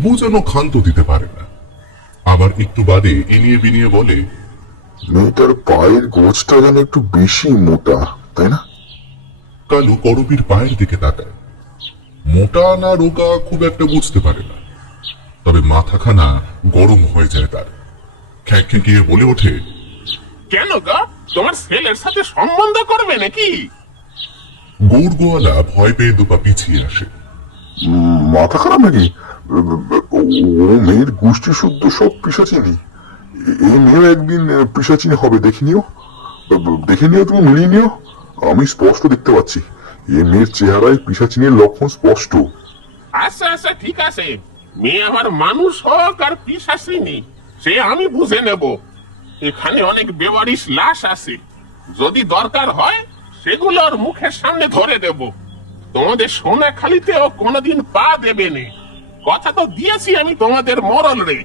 তবু যেন ক্ষান্ত দিতে পারে না। আবার একটু বাদে এনিয়ে বিনিয়ে বলে, মেয়েটার পায়ের গোছটা যেন একটু বেশি মোটা, তাই না? কালু করবীর পায়ের দিকে তাকায়। মোটা না রোগা খুব একটা বুঝতে পারে না, তবে মাথাখানা গরম হয়ে যায় তার। খ্যাঁকিয়ে বলে ওঠে, কেন গো, তোমার ছেলের সাথে সম্বন্ধ করবে নাকি? গৌড় গোয়ালা ভয় পেয়ে দুপা পিছিয়ে আসে। মাথা খারাপ নাকি? ও মেয়ের গোষ্ঠী শুদ্ধ সব পিশাচিনি। এই মেয়েও একদিন পিশাচিনি হবে, দেখে নিও। দেখে নিও, তুমি মিলিয়ে নিও। আমি স্পষ্ট দেখতে পাচ্ছি এই মেয়ের চেহারায় পিশাচিনের লক্ষণ স্পষ্ট। আচ্ছা আচ্ছা, ঠিক আছে। মেয়ে আমার মানুষ হোক আর পিশাচিনি, সে আমি বুঝে নেব। এখানে অনেক বেওয়ারিশ লাশ আছে, যদি দরকার হয় সেগুলোর মুখের সামনে ধরে দেব। তোমাদের সোনাখালীতেও কোনোদিন পা দেবে না, কথা তো দিয়েছি আমি তোমাদের মরল রে।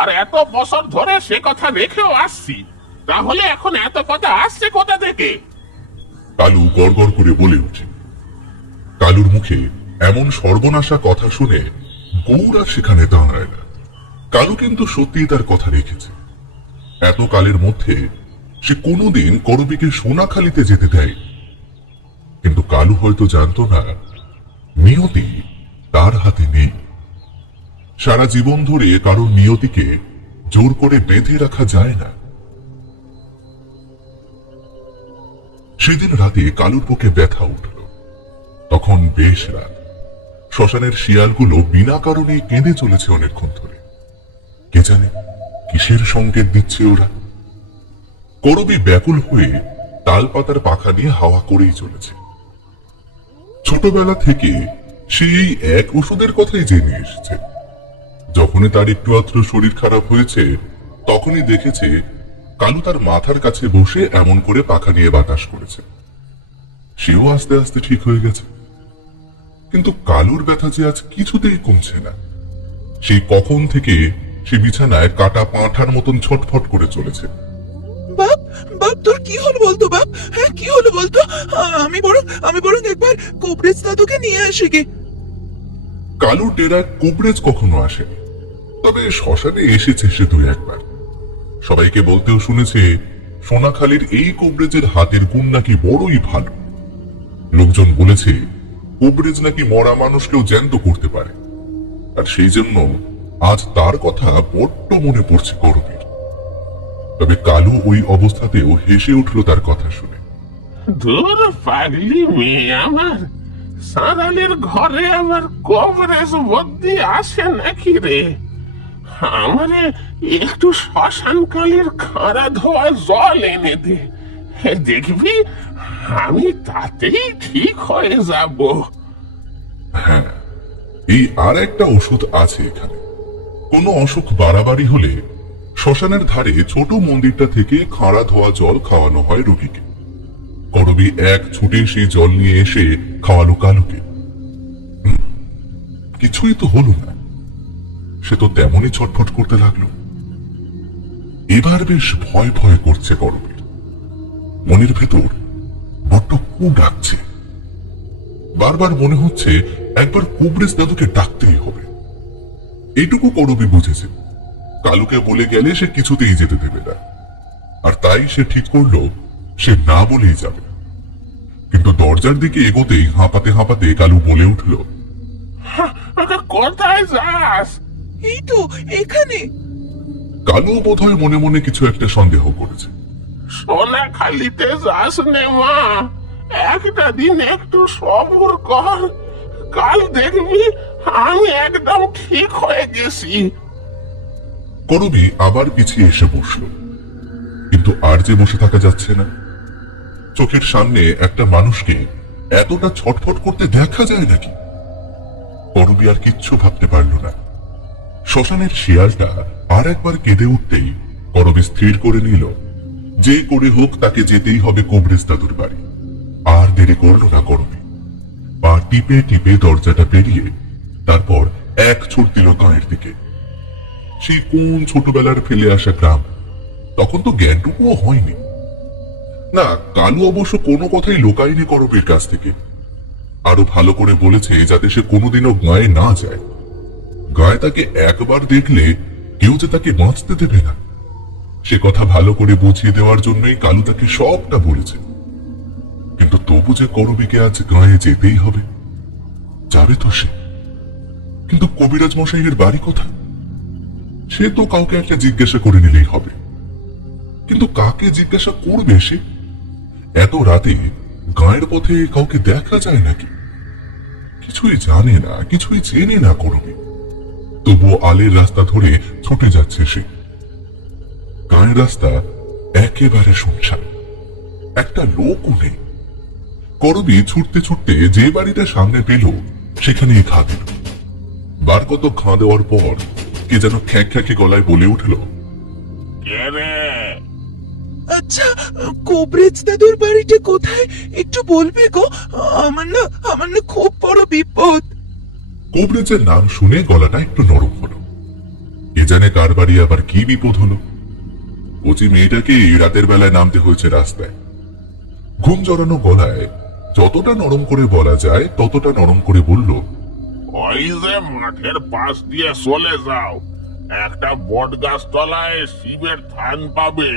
আর এত বছর ধরে সে কথা রেখেও আসছি, তাহলে এখন এত কথা আসছে কোথা থেকে? কালু গড়গড় করে বলে ওঠে। কালুর মুখে এমন সর্বনাশা কথা শুনে গৌড় আর সেখানে দাঁড়ায় না। কালু কিন্তু সত্যিই তার কথা রেখেছে। এত কালের মধ্যে সে কোনোদিন করবীকে সোনাখালীতে যেতে দেয়, কিন্তু কালু হয়তো জানতো না নিয়তি তার হাতে নেই। সারা জীবন ধরে কারোর নিয়তিকে জোর করে বেঁধে রাখা যায় না। সেদিন রাতে কালুর বুকে ব্যথা উঠল। তখন বেশ রাত। শ্মশানের শিয়ালগুলো বিনা কারণে কেঁদে চলেছে অনেকক্ষণ ধরে। কে জানে কিসের সংকেত দিচ্ছে ওরা। করবী ব্যাকুল হয়ে তাল পাতার পাখা নিয়ে হাওয়া করেই চলেছে। ছোটবেলা থেকে সেই এক ওষুধের কথাই জেনে এসেছে। যখনই তার একটু আত্র শরীর খারাপ হয়েছে, তখনই দেখেছে কালু তার মাথার কাছে বসে এমন করে পাখা নিয়ে বাতাস করেছে। সেও আস্তে আস্তে ঠিক হয়ে গেছে। কিন্তু কালুর ব্যথা যে আজ কিছুতেই কমছে না। সেই কখন থেকে সে বিছানায় কাটা পাঁঠার মতন ছটফট করে চলেছে। বাপ, বাপ তোর কি হলো বলতো? বাপ, হ্যাঁ কি হলো বলতো? আমি বরং একবার কোবরেজ দাদুকে নিয়ে আসি গে। কালুর ডেরায় কোবরেজ কখনো আসেনি, তবে শ্মশানে এসেছে সে দুই একবার। সবাইকে বলতেও শুনেছে সোনাখালীর এই কোবরেজের হাতের গুণ নাকি বড়ই ভালো। লোকজন বলেছে কোবরেজ নাকি মরা মানুষকেও জ্যান্ত করতে পারে, আর সেই জন্য আজ তার কথা বড্ড মনে পড়ছে করবীর। তবে কালু ওই অবস্থাতেও হেসে উঠল তার কথা শুনে। দূর পাগলি মেয়ে আমার, সারালের ঘরে আবার কবরেজ বদ্যি আসে নাকি রে? আমারে একটু শ্মশানকালীর খাড়া ধোয়া জল এনে দে, দেখবি আমি তাতেই ঠিক হয়ে যাব। হ্যাঁ, এই আর একটা ওষুধ আছে এখানে। কোনো অসুখ বাড়াবাড়ি হলে শ্মশানের ধারে ছোট মন্দিরটা থেকে খাড়া ধোয়া জল খাওয়ানো হয় রোগীকে। করবী এক ছুটে সেই জল নিয়ে এসে খাওয়ালো কালুকে। কিছুই তো হলো না। সে তো তেমনই ছটফট করতে লাগলো। এবার বেশ ভয় ভয় করছে করবীর। মনের ভেতর বড্ড কু ডাকছে। বারবার মনে হচ্ছে একবার কোবরেজ দাদুকে ডাকতেই হবে। এইটুকু করবী বুঝেছে কালুকে বলে গেলে সে কিছুতেই যেতে দেবে না, আর তাই সে ঠিক করলো সে না বলেই যাবে। কিন্তু দরজার দিকে এগোতেই হাঁপাতে হাঁপাতে কালু বলে উঠল, কোথায় যাস? এই তো এখানে। কালু বোধহয় মনে মনে কিছু একটা সন্দেহ করেছে। সোনাখালীতে যাস নে মা, একটা দিন একটু সবর কর, কাল দেখবি আমি একদম ঠিক হয়ে গেছি। করবী আবার পিছিয়ে এসে বসল, কিন্তু আর যে বসে থাকা যাচ্ছে না। চোখের সামনে একটা মানুষকে এতটা ছটফট করতে দেখা যায় নাকি? করবী আর কিচ্ছু ভাবতে পারল না। শ্মশানের শিয়ালটা আর একবার কেঁদে উঠতেই করবী স্থির করে নিল যে করে হোক তাকে যেতেই হবে কোবরেজ দাদুর বাড়ি। আর দেরি করল না করবী। পা টিপে টিপে দরজাটা পেরিয়ে তারপর এক ছুট দিল গাঁয়ের দিকে। সেই কোন ছোটবেলার ফেলে আসা গ্রাম, তখন তো জ্ঞানটুকুও হয়নি। না, কালু অবশ্য কোনো কথাই লোকায়নি করবীর কাছ থেকে। আরো ভালো করে বলেছে যাতে সে কোনোদিনও গায়ে না যায়। গায়ে তাকে একবার দেখলে কেউ যে তাকে বাঁচতে দেবে না সে কথা ভালো করে বুঝিয়ে দেওয়ার জন্যই কালু তাকে সবটা বলেছে। কিন্তু তবু যে করবীকে আজ গায়ে যেতেই হবে। যাবে তো সে, কিন্তু কবিরাজ মশাইয়ের বাড়ি কোথায়? সে তো কাউকে একটা জিজ্ঞাসা করে নিলেই হবে। কিন্তু কাকে জিজ্ঞাসা করবে সে? এত রাতে গায়ের পথে কাউকে দেখা যায় নাকি? কিছুই জানে না, কিছুই চেনে না করবে। তবুও আলের রাস্তা ধরে ছুটে যাচ্ছে সে। গায়ের রাস্তা একেবারে শুনশান, একটা লোকও নেই। করবি ছুটতে ছুটতে যে বাড়িটা সামনে পেল সেখানেই ঘা দিল। বার কত ঘা দেওয়ার পর কে যেন খ্যাঁক খ্যাঁকে গলায় বলে উঠল, কে রে? আচ্ছা, কোবরেজ দাদুর বাড়িটা কোথায় একটু বলবে গো? আমার না খুব বড় বিপদ। কোবরেজের নাম শুনে গলাটা একটু নরম হলো। কে জানে কার বাড়ি আবার কি বিপদ হলো। কচি মেয়েটাকে রাতের বেলায় নামতে হয়েছে রাস্তায়। ঘুম জড়ানো গলায় যতটা নরম করে বলা যায় ততটা নরম করে বলল, ওই যে মাঠের পাশ দিয়ে চলে যাও, একটা বট গাছ তলায় শিবের থান পাবে,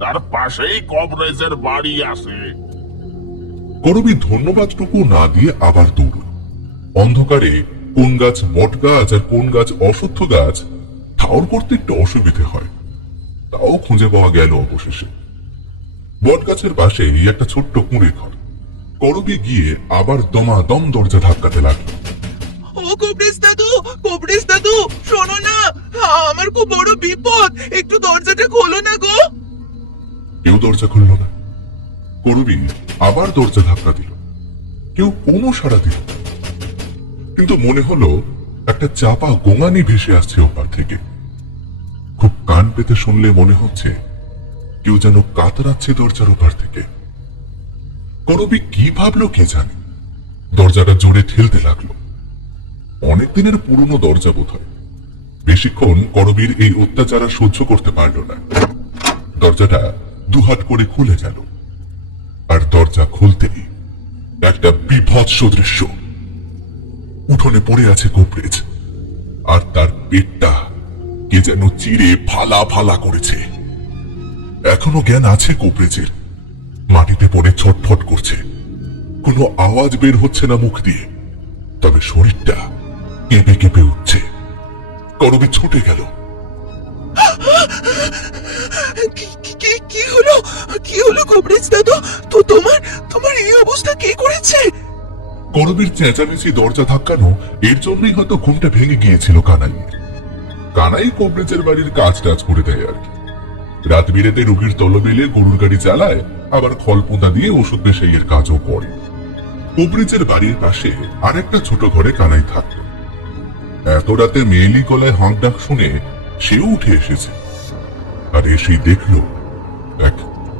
তার পাশেই কবরেজের বাড়ি আছে। করবি ধন্যবাদটুকু না দিয়ে আবার দৌড়ল। অন্ধকারে কোন গাছ বট গাছ আর কোন গাছ অশ্বত্থ গাছ ঠাউর করতে একটু অসুবিধে হয়, তাও খুঁজে পাওয়া গেল অবশেষে। বট গাছের পাশেই একটা ছোট্ট কুঁড়ে ঘর। করবি গিয়ে আবার দমাদম দরজা ধাক্কাতে লাগলো। ও কোবরেজ দাদু, শোনো না, আমার খুব বড় বিপদ, একটু দরজাটা খোলো না গো। কেউ দরজা খুলল না। করবি আবার দরজা ধাক্কা দিল, কেউ কোনো সাড়া দিল না। কিন্তু মনে হলো একটা চাপা গোঙানি ভেসে আসছে ওপার থেকে। খুব কান পেতে শুনলে মনে হচ্ছে কেউ যেন কাতরাচ্ছে দরজার ওপার থেকে। করবি কি ভাবলো কে জানে, দরজাটা জোরে ঠেলতে লাগলো। অনেক দিনের পুরনো দরজা বোধ হয়। বেশিক্ষণ করবীর এই অত্যাচার আর সহ্য করতে পারল না। দরজাটা দুহাত করে খুলে গেল। আর দরজা খুলতেই একটা বিভৎস দৃশ্য। উঠোনে পড়ে আছে কোবরেজ, আর তার পেটটা কে যেন চিরে ফালা ফালা করেছে। এখনো জ্ঞান আছে কোবরেজের, মাটিতে পড়ে ছটফট করছে। কোনো আওয়াজ বের হচ্ছে না মুখ দিয়ে, তবে শরীরটা কেঁপে কেঁপে উঠছে। করবি ছুটে গেল। কি হলো কোবরেজ দাদু? তো তোমার এই অবস্থা কে করেছে? করবীর চেঁচামেচি দরজা ধাক্কানো এর জন্যই হয়তো ঘুমটা ভেঙে গিয়েছিল কানাইয়ের। কানাই কোবরেজের বাড়ির কাজ টাজ করে দেয় আর কি। রাত বিরেতে রোগীর তলবেলে গরুর গাড়ি চালায়, আবার খলপোঁতা দিয়ে ওষুধ বেশাইয়ের কাজও করে। কোবরেজের বাড়ির পাশে আরেকটা ছোট ঘরে কানাই থাকত। এত রাতে মেয়েলি গলায় হাঁক ডাক শুনে সেও উঠে এসেছে, আর এসেই দেখল এক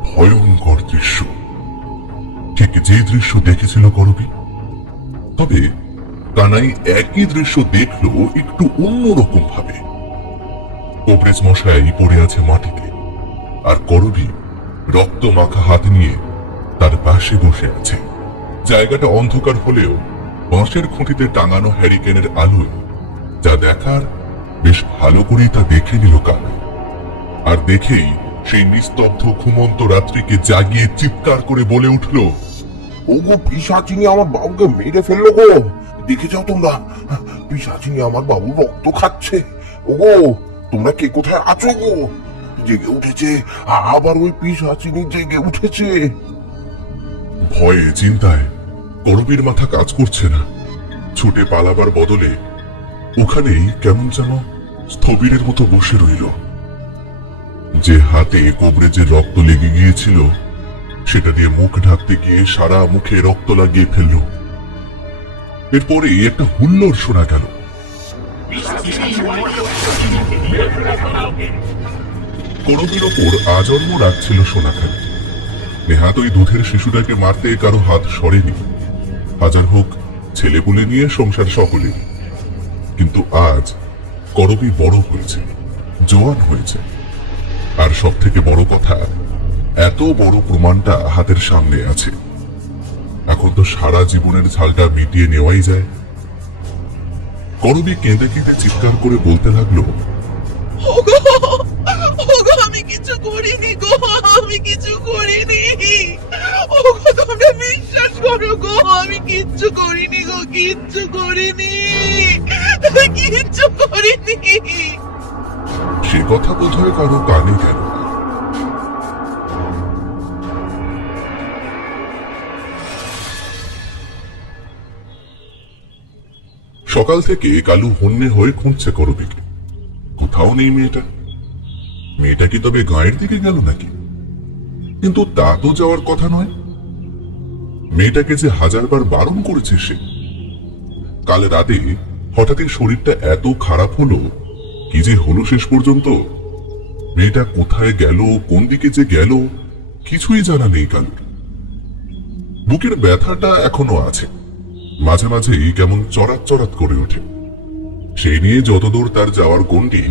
ভয়ঙ্কর দৃশ্য। ঠিক যে দৃশ্য দেখেছিল করবি, তবে কানাই একই দৃশ্য দেখলো একটু অন্যরকম ভাবে। কোবরেজ মশাই পড়ে আছে মাটিতে, আর করবি রক্ত মাখা হাত নিয়ে তার পাশে বসে আছে। জায়গাটা অন্ধকার হলেও বাঁশের খুঁটিতে টাঙানো হ্যারিকেনের আলোয় যা দেখার বেশ ভালো করেই তা দেখে নিল কানাই। আর দেখেই সেই নিস্তব্ধ ঘুমন্ত রাত্রিকে জাগিয়ে চিৎকার করে বলে উঠল, ওগো পিশাচিনী আমার বাবুকে মেরে ফেললো গো, দেখে যাও তোমরা, পিশাচিনী আমার বাবু রক্ত খাচ্ছে। ওগো তোমরা কে কোথায় আছো গো? জেগে উঠেছে, আবার ওই পিশাচিনী জেগে উঠেছে। ভয়ে চিন্তায় করবীর মাথা কাজ করছে না। ছুটে পালাবার বদলে ওখানেই কেমন যেন স্থবিরের মতো বসে রইল। যে হাতে কোবরেজের রক্ত লেগে গিয়েছিল সেটা দিয়ে মুখ ঢাকতে গিয়ে সারা মুখে রক্ত লাগিয়ে ফেলল। এরপরে একটা হুল্লোড় শোনা গেল। করবীর ওপর আজন্ম রাগ ছিল সোনাখানি। নেহাত ওই দুধের শিশুটাকে মারতে কারো হাত সরেনি, হাজার হোক ছেলেপুলে নিয়ে সংসার সকলের। কিন্তু আজ করবী বড় হয়েছে, জোয়ান হয়েছে, আর সব থেকে বড় কথা, এত বড় প্রমাণটা হাতের সামনে আছে। এখন তো সারা জীবনের ঝালটা মিটিয়ে নেওয়াই যায়। করবী কেঁদে কেঁদে চিৎকার করে বলতে লাগলো, ওগো ওগো আমি কিছু করিনি গো, আমি কিছু করিনি। ওগো তোমরা বিশ্বাস করো গো, আমি কিচ্ছু করিনি গো, কিচ্ছু করিনি, কিচ্ছু করিনি। সে কথা বোধহয় কারো কানে গেল না। সকাল থেকে কালু হন্যে হয়ে খুঁজছে করবীকে, কোথাও নেই মেয়েটা। মেয়েটা কি তবে গাঁয়ের দিকে গেল নাকি? কিন্তু তা তো যাওয়ার কথা নয়। মেয়েটাকে যে হাজারবার বারণ করেছে সে। কাল রাতে হঠাৎই শরীরটা এত খারাপ হলো, কি যে হলো শেষ পর্যন্ত। মেয়েটা কোথায় গেল, কোন দিকে যে গেল, কিছুই জানা নেই কালুর। বুকের ব্যথাটা এখনো আছে, মাঝে মাঝেই কেমন চড়াত চড়াত করে ওঠে। সেই নিয়ে যতদূর তার যাওয়ার গণ্ডি,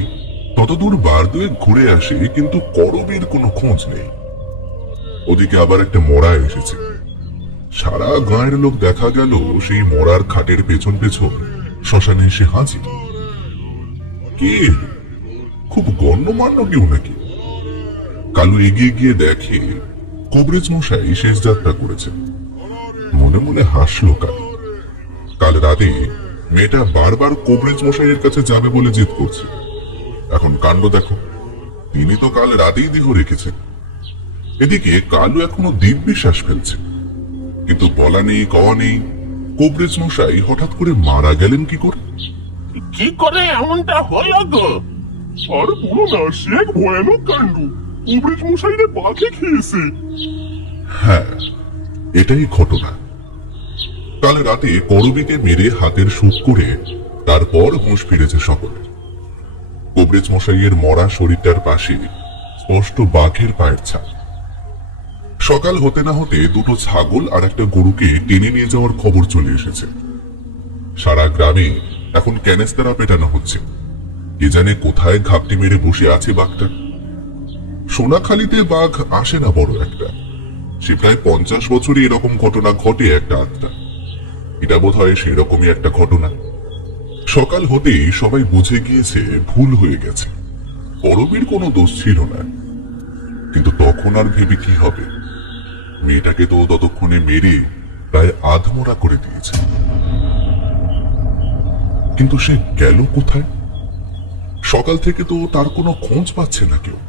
ততদূর বার দুয়েক ঘুরে আসে, কিন্তু করবীর কোনো খোঁজ নেই। ওদিকে আবার একটা মরা এসেছে। সারা গাঁয়ের লোক দেখা গেল সেই মরার খাটের পেছন পেছন শ্মশানে এসে হাজির। কে? খুব গণ্যমান্য কেউ নাকি? কালু এগিয়ে গিয়ে দেখে কবরেজ মশাই শেষ যাত্রা করেছে। মনে মনে হাসলো কালু। কাল রাতে মেয়েটা বারবার কবরেজ মশাইয়ের কাছে যাবে বলে জেদ করছে। এখন কাণ্ড দেখো, তিনি তো কাল রাতেই দেহ রেখেছেন। এদিকে কালু এখনো দিব্যি শ্বাস ফেলছে, কিন্তু বলা নেই কওয়া নেই, কবরেজ মশাই হঠাৎ করে মারা গেলেন কি করে? কি করে এমনটা হলো গো? আর বলো না, সে এক ভয়ানক কাণ্ড। কবরেজ মশাইরে বাঘে খেয়েছে। হ্যাঁ, এটাই ঘটনা। কাল রাতে করবীকে মেরে হাতের সুখ করে তারপর হুঁশ ফিরেছে সকলের। কবরেজ মশাইয়ের মরা শরীরটার পাশে স্পষ্ট বাঘের পায়ের ছাপ। সকাল হতে না হতে দুটো ছাগল আর একটা গরুকে টেনে নিয়ে যাওয়ার খবর চলে এসেছে। সারা গ্রামে এখন ক্যানেস্তারা পেটানো হচ্ছে, কে জানে কোথায় ঘাপটি মেরে বসে আছে বাঘটা। সোনাখালীতে বাঘ আসে না বড় একটা, সে প্রায় 50 বছরে এরকম ঘটনা ঘটে একটা আধটা। এটা বোধ হয় সেরকমই একটা ঘটনা। সকাল হতেই সবাই বুঝে গিয়েছে ভুল হয়ে গেছে, করবীর কোনো দোষ ছিল না। কিন্তু তখন আর ভেবে কি হবে? মেয়েটাকে তো ততক্ষণে মেরে প্রায় আধমরা করে দিয়েছে। কিন্তু সে গেল কোথায়? সকাল থেকে তো তার কোনো খোঁজ পাচ্ছে না কেউ।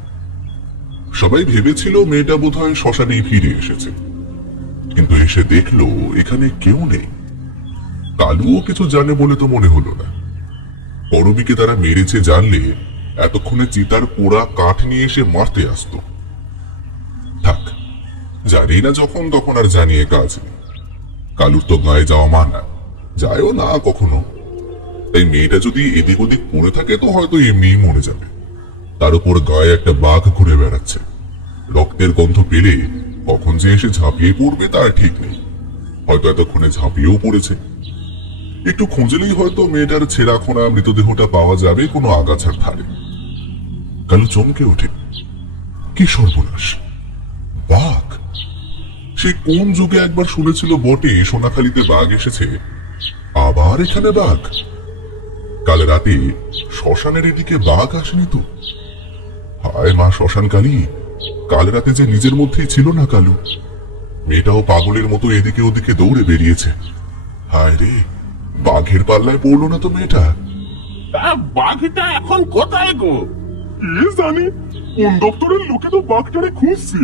সবাই ভেবেছিল মেয়েটা বোধহয় শ্মশানেই ফিরে এসেছে, কিন্তু এসে দেখলো এখানে কেউ নেই। কালুও কিছু জানে বলে তো মনে হলো না। করবীকে তারা মেরেছে জানলে এতক্ষণে চিতার পোড়া কাঠ নিয়ে এসে মারতে আসতো। থাক, জানি না যখন তখন আর জানিয়ে কাজ নেই। কালুর তো গায়ে যাওয়া মানা, যায়ও না কখনো। তাই মেয়েটা যদি এদিক ওদিক পড়ে থাকে তো হয়তো এমনিই মরে যাবে। তার উপর গায়ে একটা বাঘ ঘুরে বেড়াচ্ছে, রক্তের গন্ধ পেলে কখন যে এসে ঝাঁপিয়ে পড়বে তার ঠিক নেই। হয়তো এতক্ষণে ঝাঁপিয়েও পড়েছে। একটু খুঁজলেই হয়তো মেয়েটার ছেঁড়া খোনা মৃতদেহটা পাওয়া যাবে কোনো আগাছার ধারে। কালু চমকে ওঠে, কি সর্বনাশ! বাঘ! সে কোন যুগে একবার শুনেছিল বটে সোনাখালীতে বাঘ এসেছে, আবার এখানে বাঘ। কাল রাতে শ্মশানের এদিকে বাঘ আসেনি তো? হায় মা শ্মশান কালী, কাল রাতে যে নিজের মধ্যেই ছিল না কালু। মেয়েটাও পাগলের মতো এদিকে ওদিকে দৌড়ে বেরিয়েছে। হায় রে, বাঘের পাল্লায় পড়লো না তো মেয়েটা? তা বাঘটা এখন কোথায় গো? কে জানে, কোন দপ্তরের লোকে তো বাঘটারে খুঁজছে,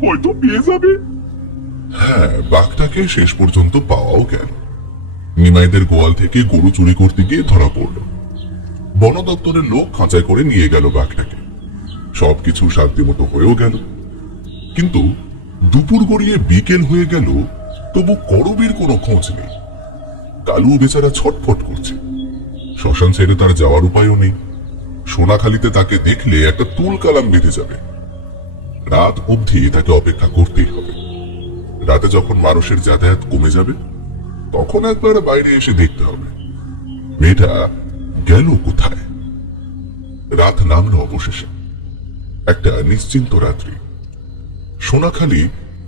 হয়তো পেয়ে যাবে। হ্যাঁ, বাঘটাকে শেষ পর্যন্ত পাওয়াও গেল। নিমাইদের গোয়াল থেকে গরু চুরি করতে গিয়ে ধরা পড়ল। বন দপ্তরের লোক খাঁচায় করে নিয়ে গেল বাঘটাকে। সবকিছু শান্তিমতো হয়েও গেল, কিন্তু দুপুর গড়িয়ে বিকেল হয়ে গেল, তবু করবীর কোনো খোঁজ নেই। কালু বেচারা ছটফট করছে। শ্মশান ছেড়ে তার যাওয়ার উপায়ও নেই। সোনাখালীতে তাকে দেখলে একটা তুল কালাম বেঁধে যাবে। রাত অবধি তাকে অপেক্ষা করতেই হবে। রাতে যখন মানুষের যাতায়াত কমে যাবে, তখন একবার বাইরে এসে দেখতে হবে মেয়েটা গেল কোথায়। রাত নামলো অবশেষে, একটা নিশ্চিন্ত রাত্রি। সোনাখালী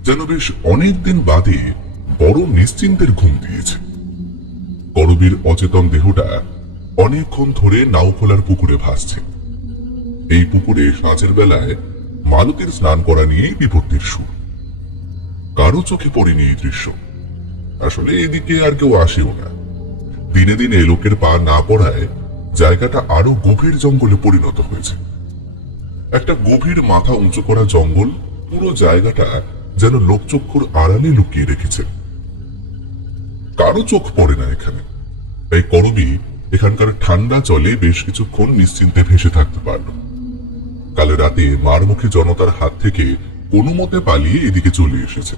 যেন বেশ অনেকদিন বাদে বড় নিশ্চিন্তের ঘুম দিয়েছে। করবীর অচেতন দেহটা অনেকক্ষণ ধরে নাও খোলার পুকুরে ভাসছে। এই পুকুরে সাঁঝের বেলায় মালতীর স্নান করা নিয়েই বিপত্তির সুর। কারো চোখে পড়েনি এই দৃশ্য। আসলে এদিকে আর কেউ আসেও না। দিনে দিনে লোকের পা না পড়ায় জায়গাটা আরো গভীর জঙ্গলে পরিণত হয়েছে। একটা গভীর মাথা উঁচু করা জঙ্গল পুরো জায়গাটা যেন লোকচক্ষুর আড়ালে লুকিয়ে রেখেছে। কারো চোখ পড়ে না এখানে। তাই করবী এখানকার ঠান্ডা জলে বেশ কিছুক্ষণ নিশ্চিন্তে ভেসে থাকতে পারল। কাল রাতে মারমুখী জনতার হাত থেকে কোনো মতে পালিয়ে এদিকে চলে এসেছে।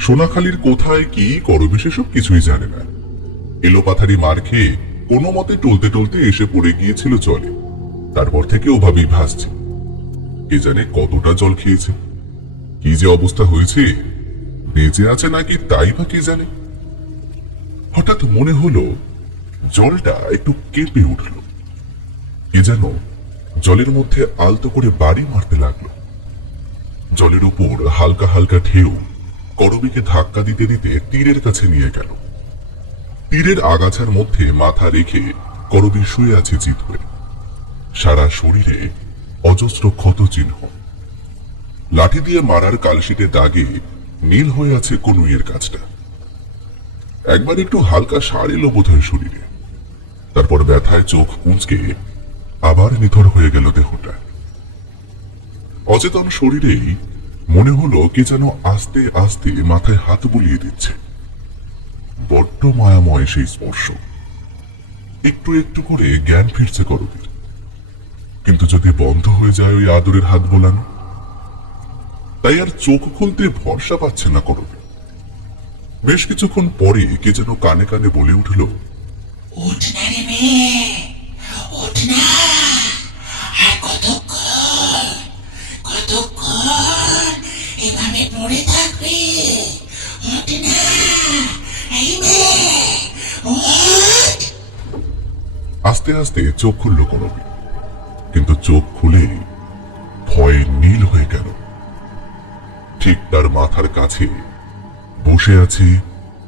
সোনাখালীর কোথায় কি করবী সেসব কিছুই জানে না। এলোপাথারি মার খেয়ে কোনো মতে টলতে টলতে এসে পড়ে গিয়েছিল জলে। তারপর থেকে ওভাবেই ভাসছে। কে জানে কতটা জল খেয়েছে, কি যে অবস্থা হয়েছে, বেঁচে আছে নাকি তাই বা কে জানে। হঠাৎ মনে হলো জলটা একটু কেঁপে উঠল। কে যেন জলের মধ্যে আলতো করে বাড়ি মারতে লাগলো। জলের উপর হালকা হালকা ঢেউ করবীকে ধাক্কা দিতে দিতে তীরের কাছে নিয়ে গেল। তীরের আগাছার মধ্যে মাথা রেখে করবী শুয়ে আছে চিত হয়ে। সারা শরীরে অজস্র ক্ষত চিহ্ন। লাঠি দিয়ে মারার কালশিটে দাগে নীল হয়ে আছে কনুইয়ের কাছটা। একবার একটু হালকা সার এলো বোধহয় শরীরে। তারপর ব্যথায় চোখ কুঁচকে আবার নিথর হয়ে গেল দেহটা। অচেতন শরীরেই মনে হলো কে যেন আস্তে আস্তে মাথায় হাত বুলিয়ে দিচ্ছে। বড্ড মায়াময় সেই স্পর্শ। একটু একটু করে জ্ঞান ফিরছে করবীর। কিন্তু যদি বন্ধ হয়ে যায় ওই আদরের হাত বোলানো, তাই আর চোখ খুলতে ভরসা পাচ্ছে না করবী। বেশ কিছুক্ষণ পরে কে যেন কানে কানে বলে উঠল, উঠ না রে মেয়ে, উঠ না। আর কতক্ষণ কতক্ষণ এভাবে পড়ে থাকবি? উঠ না, এই মেয়ে উঠ। আস্তে আস্তে চোখ খুলল করবী। কিন্তু চোখ খুলে ভয়ে নীল হয়ে গেল। ঠিক তার মাথার কাছে বসে আছে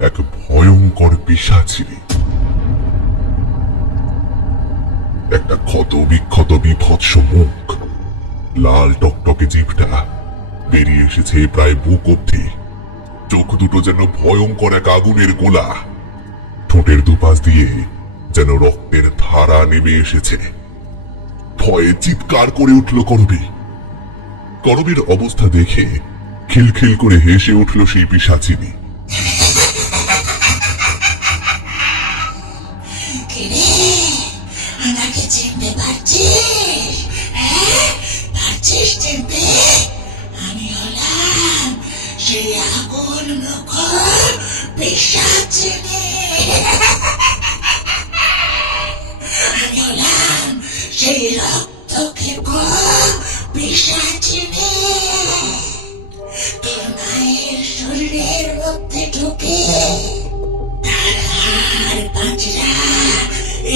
এক ভয়ঙ্কর পিশাচিনী। একটা ক্ষত বিক্ষত বিভৎস মুখ, লাল টকটকে জিভটা বেরিয়ে এসেছে প্রায় বুক অব্দি। চোখ দুটো যেন ভয়ঙ্কর এক আগুনের গোলা। ঠোঁটের দুপাশ দিয়ে যেন রক্তের ধারা নেমে এসেছে। ভয়ে চিৎকার করে উঠল করবী। করবীর অবস্থা দেখে খিলখিল করে হেসে উঠল সেই পিশাচিনী। কিরে, আমাকে চিনতে পারছিস? হ্যাঁ, পারছিস চিনতে? আমি হলাম সেই আগুন মুখ পিশাচিনী। আমি হলাম সেই রক্ত খেকো পিশাচিনী। তোর মায়ের শরীরের মধ্যে ঢুকে তার হাড় পাঁজরা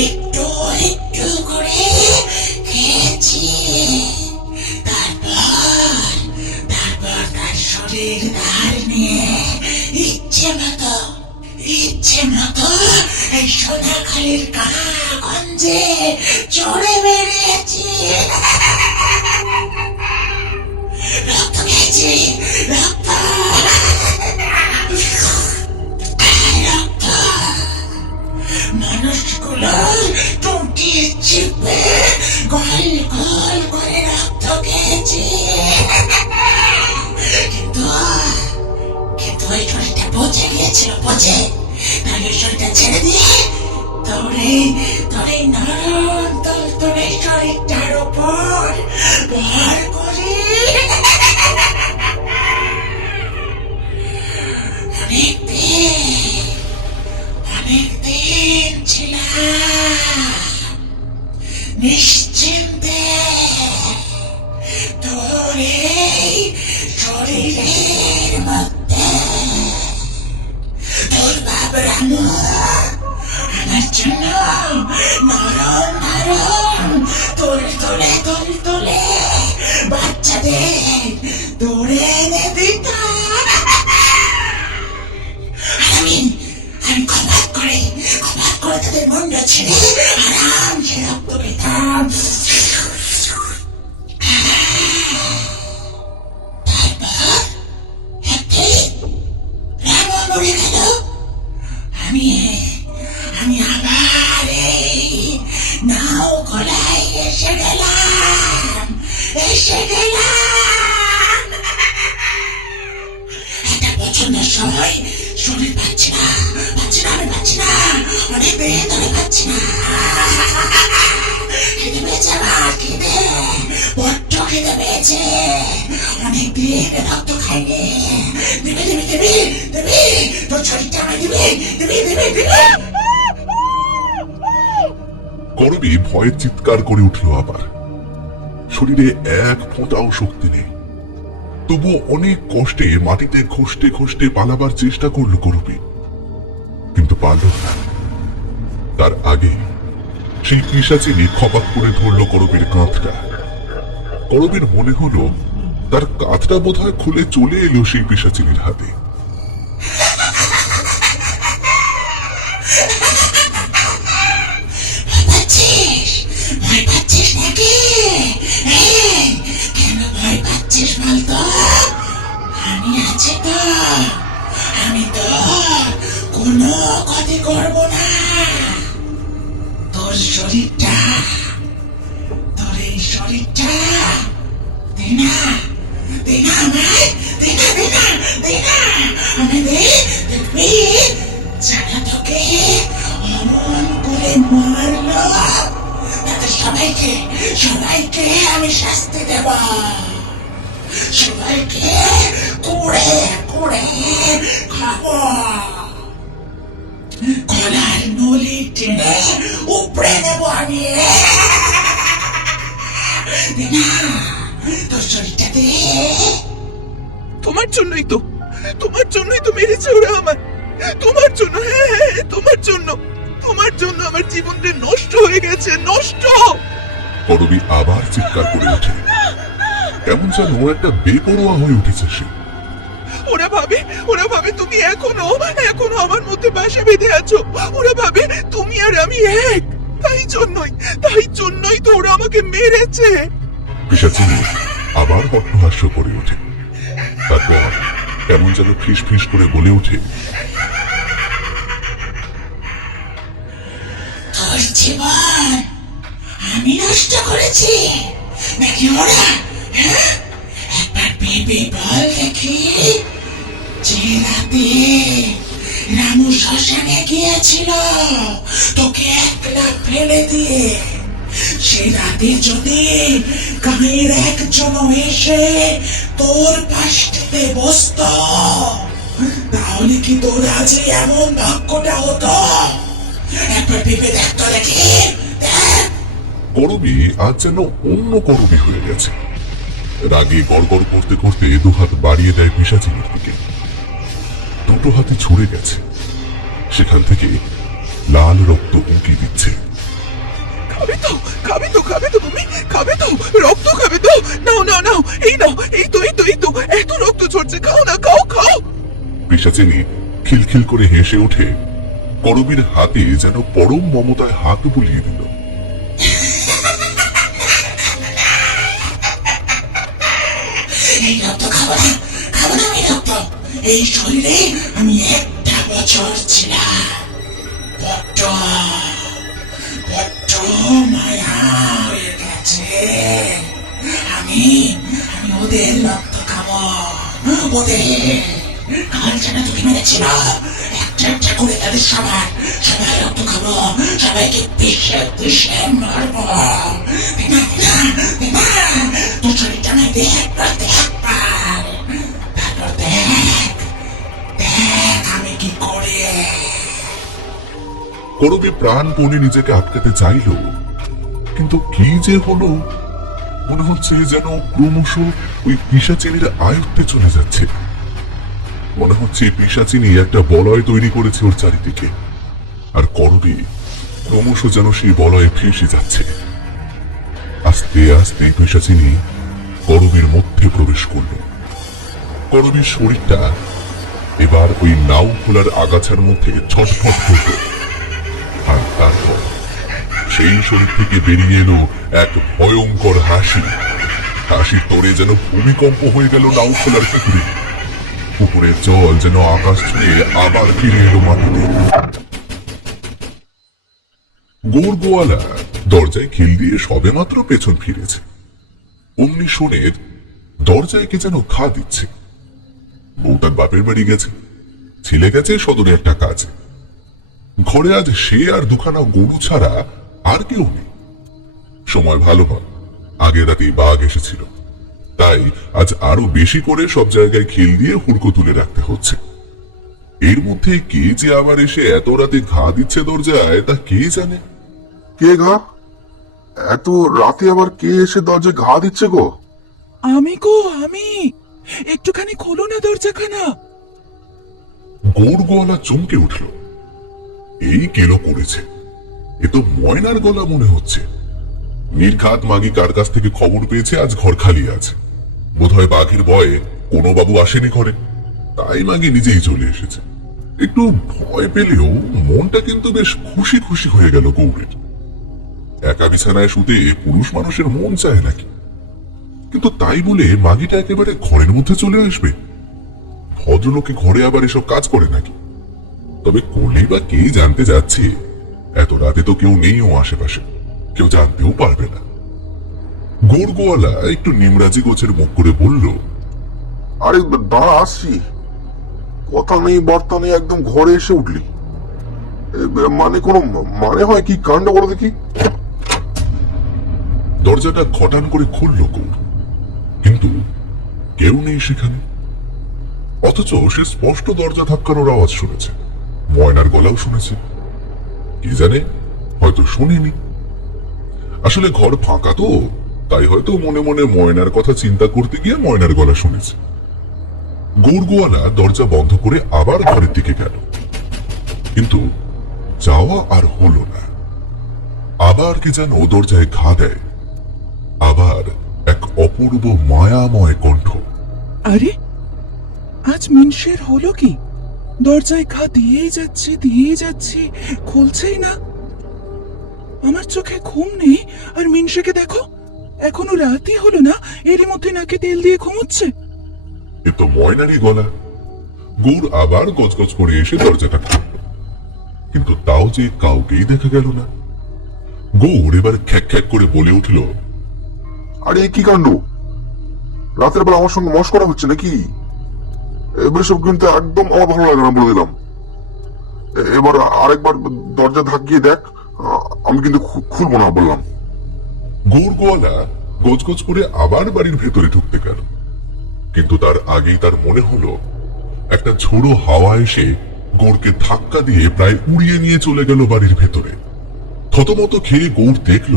একটু একটু করে খেয়েছি। তারপর তার শরীর ধার নিয়ে ইচ্ছে মতো এই সোনাখালীর গঞ্জে চড়ে বেরিয়েছি। রক্ত খেয়েছি, রক্ত রক্ত মানুষগুলোর টুটি চিপে গল গল করে রক্ত খেয়েছি। কিন্তু ওই শরীরটা পচে গিয়েছিল, পচে। তাই ওই শরীরটা ছেড়ে দিয়ে তোর এই নরম তোর শরীরটার উপর ভর করি। অনেকদিন ছিলাম নিশ্চিন্তে তোর এই শরীরের মধ্যে। তোর বাবরা আমার জন্য নরম নরম তোলে বাচ্চাদের দৌড়ে এনে দিতাম। আমি খপাত করে তাদের মুন্ড নৌকোলায় এসে গেলাম, এসে গেলাম। একটা পছন্দের সময় শরীর পাচ্ছি না, আমি পাচ্ছি না, অনেক দিন ধরে পাচ্ছি না। খিদে পেয়েছে আমার, খিদে, বড্ড খিদে পেয়েছে। অনেক দিন রক্ত খাইনি। দিবি দিবি দিবি দিবি, তোর শরীরটা আমায় দিবি, দিবি দিবি দিবি। করবি ভয়ে চিৎকার করে উঠল আবার। শরীরে এক ফোঁটাও শক্তি নেই, তবুও অনেক কষ্টে মাটিতে ঘষতে ঘষতে পালাবার চেষ্টা করল করবি, কিন্তু পারল না। তার আগে সেই পিশাচিনী খপাত করে ধরল করবীর কাঁধটা। করবীর মনে হলো তার কাঁধটা বোধহয় খুলে চলে এলো সেই পিশাচিনীর হাতে। ভয় পাচ্ছিস নাকি? কেন ভয় পাচ্ছিস বলতো? আমি আছি তো, আমি তো কোনো ক্ষতি করব না। তোর শরীরটা, তোর এই শরীরটা দিনা দিনা আমায়, দিনা দিনা দিনা আমি দেখবি যারা তোকে অমন করে মারলো তাদের সবাইকে সবাইকে আমি শাস্তি দেব। সবাইকে কুড়ে কুড়ে খাবো। গলার নলি টেনে উপড়ে নেব আমি। দিনা, তোর শরীরটা দে। তোমার জন্যই তো মেরেছে ওরা আমার। তোমার জন্য, হ্যাঁ হ্যাঁ, তোমার জন্য আমার জীবনটা নষ্ট হয়ে গেছে, নষ্ট। করবি আবার চিৎকার করে ওঠে। কেমন যেন একটা বেপরোয়া হয়ে উঠেছে সে। ওরা ভাবে তুমি এখনো আমার মধ্যে বাসা বেঁধে আছো। ওরা ভাবে তুমি আর আমি এক। তাই জন্যই তো ওরা আমাকে মেরেছে। পিশাচিনী আবার হট্টহাস্য করে ওঠে। তারপর কেমন যেন ফিস ফিস করে বলে ওঠে, তোর জীবন আমি নষ্ট করেছি নাকি ওরা? হ্যাঁ, একবার ভেবে বল দেখি। যে রাতে রামু শ্মশানে গিয়েছিল তোকে একলা ফেলে দিয়ে, সে রাতে যদি গাঁয়ের একজন এসে তোর পাশে বসতো, তাহলে কি তোর আজ এমন ভাগ্যটা হতো? একবার ভেবে দেখতো দেখি, দেখ। করবি আজ যেন অন্য করবি হয়ে গেছে। রাগে গড়গড় করতে করতে দুহাত বাড়িয়ে দেয় পিশাচিনীর দিকে। দুটো হাতে ছুড়ে গেছে, সেখান থেকে লাল রক্ত উঁকি দিচ্ছে। খাবে তো তুমি, খাবে তো, রক্ত খাবে তো? নাও, এই তো এত রক্ত ঝরছে, খাও না, খাও। পিশাচিনী খিলখিল করে হেসে ওঠে। করবীর হাতে যেন পরম মমতায় হাত বুলিয়ে দিল। এই রক্ত খাবো না আমি রক্ত। এই শরীরে আমি একটা বছর ছিলাম। বড্ড মায়া হয়ে গেছে। আমি ওদের রক্ত খাবো, ওদের। কাল যেন তোকে মেরেছিল, একটা করে তাদের সবাই রক্ত খাবো, সবাইকে পিষে মারবো। তোর শরীরটা নাই, দেখবার। তারপর দেখ আমি কি করে। করবি প্রাণপণে নিজেকে আটকাতে চাইল, কিন্তু কি যে হলো, মনে হচ্ছে যেন ক্রমশ ওই পিশাচিনীর আয়ত্তে চলে যাচ্ছে। মনে হচ্ছে পিশাচিনী একটা বলয় তৈরি করেছে ওর চারিদিকে, আর করবি ক্রমশ যেন সেই বলয়ে ফেঁসে যাচ্ছে। আস্তে আস্তে পিশাচিনী করবীর মধ্যে প্রবেশ করল। করবীর শরীরটা এবার ওই নাও খোলার আগাছার মধ্যে ছটফট করল, আর তারপর সেই শরীর থেকে বেরিয়ে এলো এক ভয়ঙ্কর হাসির তোড়ে যেন ভূমিকম্প হয়ে গেল নাও খোলার পুকুরে। পুকুরের জল যেন আকাশ ছুঁয়ে আবার ফিরে এলো মাটিতে। গোয়ালা দরজায় খিল দিয়ে সবেমাত্র পেছন ফিরেছে। অমনি শুনে দরজায় কে যেন ঘা দিচ্ছে। বউ তার বাপের বাড়ি গেছে, ছেলে গেছে সদরে একটা কাজে। ঘরে আজ সে আর দুখানা গরু ছাড়া আর কেউ নেই। সময় ভালো নয়, আগের রাতেই বাঘ এসেছিল, তাই আজ আরো বেশি করে সব জায়গায় খিল দিয়ে হুড়কো তুলে রাখতে হচ্ছে। এর মধ্যে কে যে আবার এসে এত রাতে ঘা দিচ্ছে দরজায় তা কে জানে। কে ঘা? এত রাতে আবার কে এসে দরজায় ঘা দিচ্ছে গো? আমি গো, আমি। একটুখানি খোলো না দরজাখানা। গৌড় গলা চমকে উঠল। এই কেলো করেছে, এ তো ময়নার গলা মনে হচ্ছে। নির্ঘাত মাগি কার কাছ থেকে খবর পেয়েছে আজ ঘর খালি আছে। বোধহয় বাঘের ভয়ে কোনো বাবু আসেনি ঘরে, তাই মাগি নিজেই চলে এসেছে। একটু ভয় পেলেও মনটা কিন্তু বেশ খুশি খুশি হয়ে গেল গৌড়ের। একা বিছানায় শুতে পুরুষ মানুষের মন চায় নাকি? কিন্তু তাই বলে মাগিটা একেবারে ঘরের মধ্যে চলে আসবে? ভদ্রলোকে ঘরে আবার এসব কাজ করে নাকি? তবে করলেই বা কে জানতে যাচ্ছে? এত রাতে তো কেউ নেই ও আশেপাশে, কেউ জানতেও পারবে না। গোড়গোয়ালা একটু নিমরাজি গোছের মুখ করে বলল, আরে দাঁড়া, আসছি। কথা নেই বার্তা নেই, একদম ঘরে এসে উঠলি। মানে কোনো মানে হয় কি? কাণ্ড করে দেখি। দরজাটা খটান করে খুলল গৌড়, কিন্তু কেউ নেই সেখানে। অথচ সে স্পষ্ট দরজা ধাক্কানোর আওয়াজ শুনেছে, ময়নার গলাও শুনেছে। কি জানে, হয়তো শুনিনি। আসলে ঘর ফাঁকা তো, তাই হয়তো মনে মনে ময়নার কথা চিন্তা করতে গিয়ে ময়নার গলা শুনেছে। গৌড়গোয়ালা দরজা বন্ধ করে আবার ঘরের দিকে গেল, কিন্তু যাওয়া আর হলো না। আবার কে যেন দরজায় ঘা দেয়, আবার এক অপূর্ব মায়াময় কণ্ঠ। আরে, আজ মিনসের হলো কি? দরজায় ঘা দিয়েই যাচ্ছে, খুলছেই না। আমার চোখে ঘুম নেই, আর মিনসেকে দেখো, এখনো রাতই হলো না, এরই মধ্যে নাকে তেল দিয়ে ঘুমোচ্ছে। এ তো ময়নারই গলা। গৌড় আবার গজগজ করে এসে দরজাটা খুলল, কিন্তু তাও যে কাউকেই দেখা গেল না। গৌড় এবার খ্যাক খ্যাক করে বলে উঠল, আরে কি কাণ্ড! রাতের বেলা আমার সঙ্গে মশকরা হচ্ছে নাকি? এবার সব কিন্তু একদম আমার ভালো লাগে না, বলে দিলাম। এবার আরেকবার দরজা ধাক্কিয়ে দেখ, আমি কিন্তু খুলবো না বললাম। গৌড়গোয়ালা গজগজ করে আবার বাড়ির ভেতরে ঢুকতে গেল, কিন্তু তার আগেই তার মনে হলো একটা ঝোড়ো হাওয়া এসে গৌড়কে ধাক্কা দিয়ে প্রায় উড়িয়ে নিয়ে চলে গেল বাড়ির ভেতরে। থতমত খেয়ে গৌড় দেখল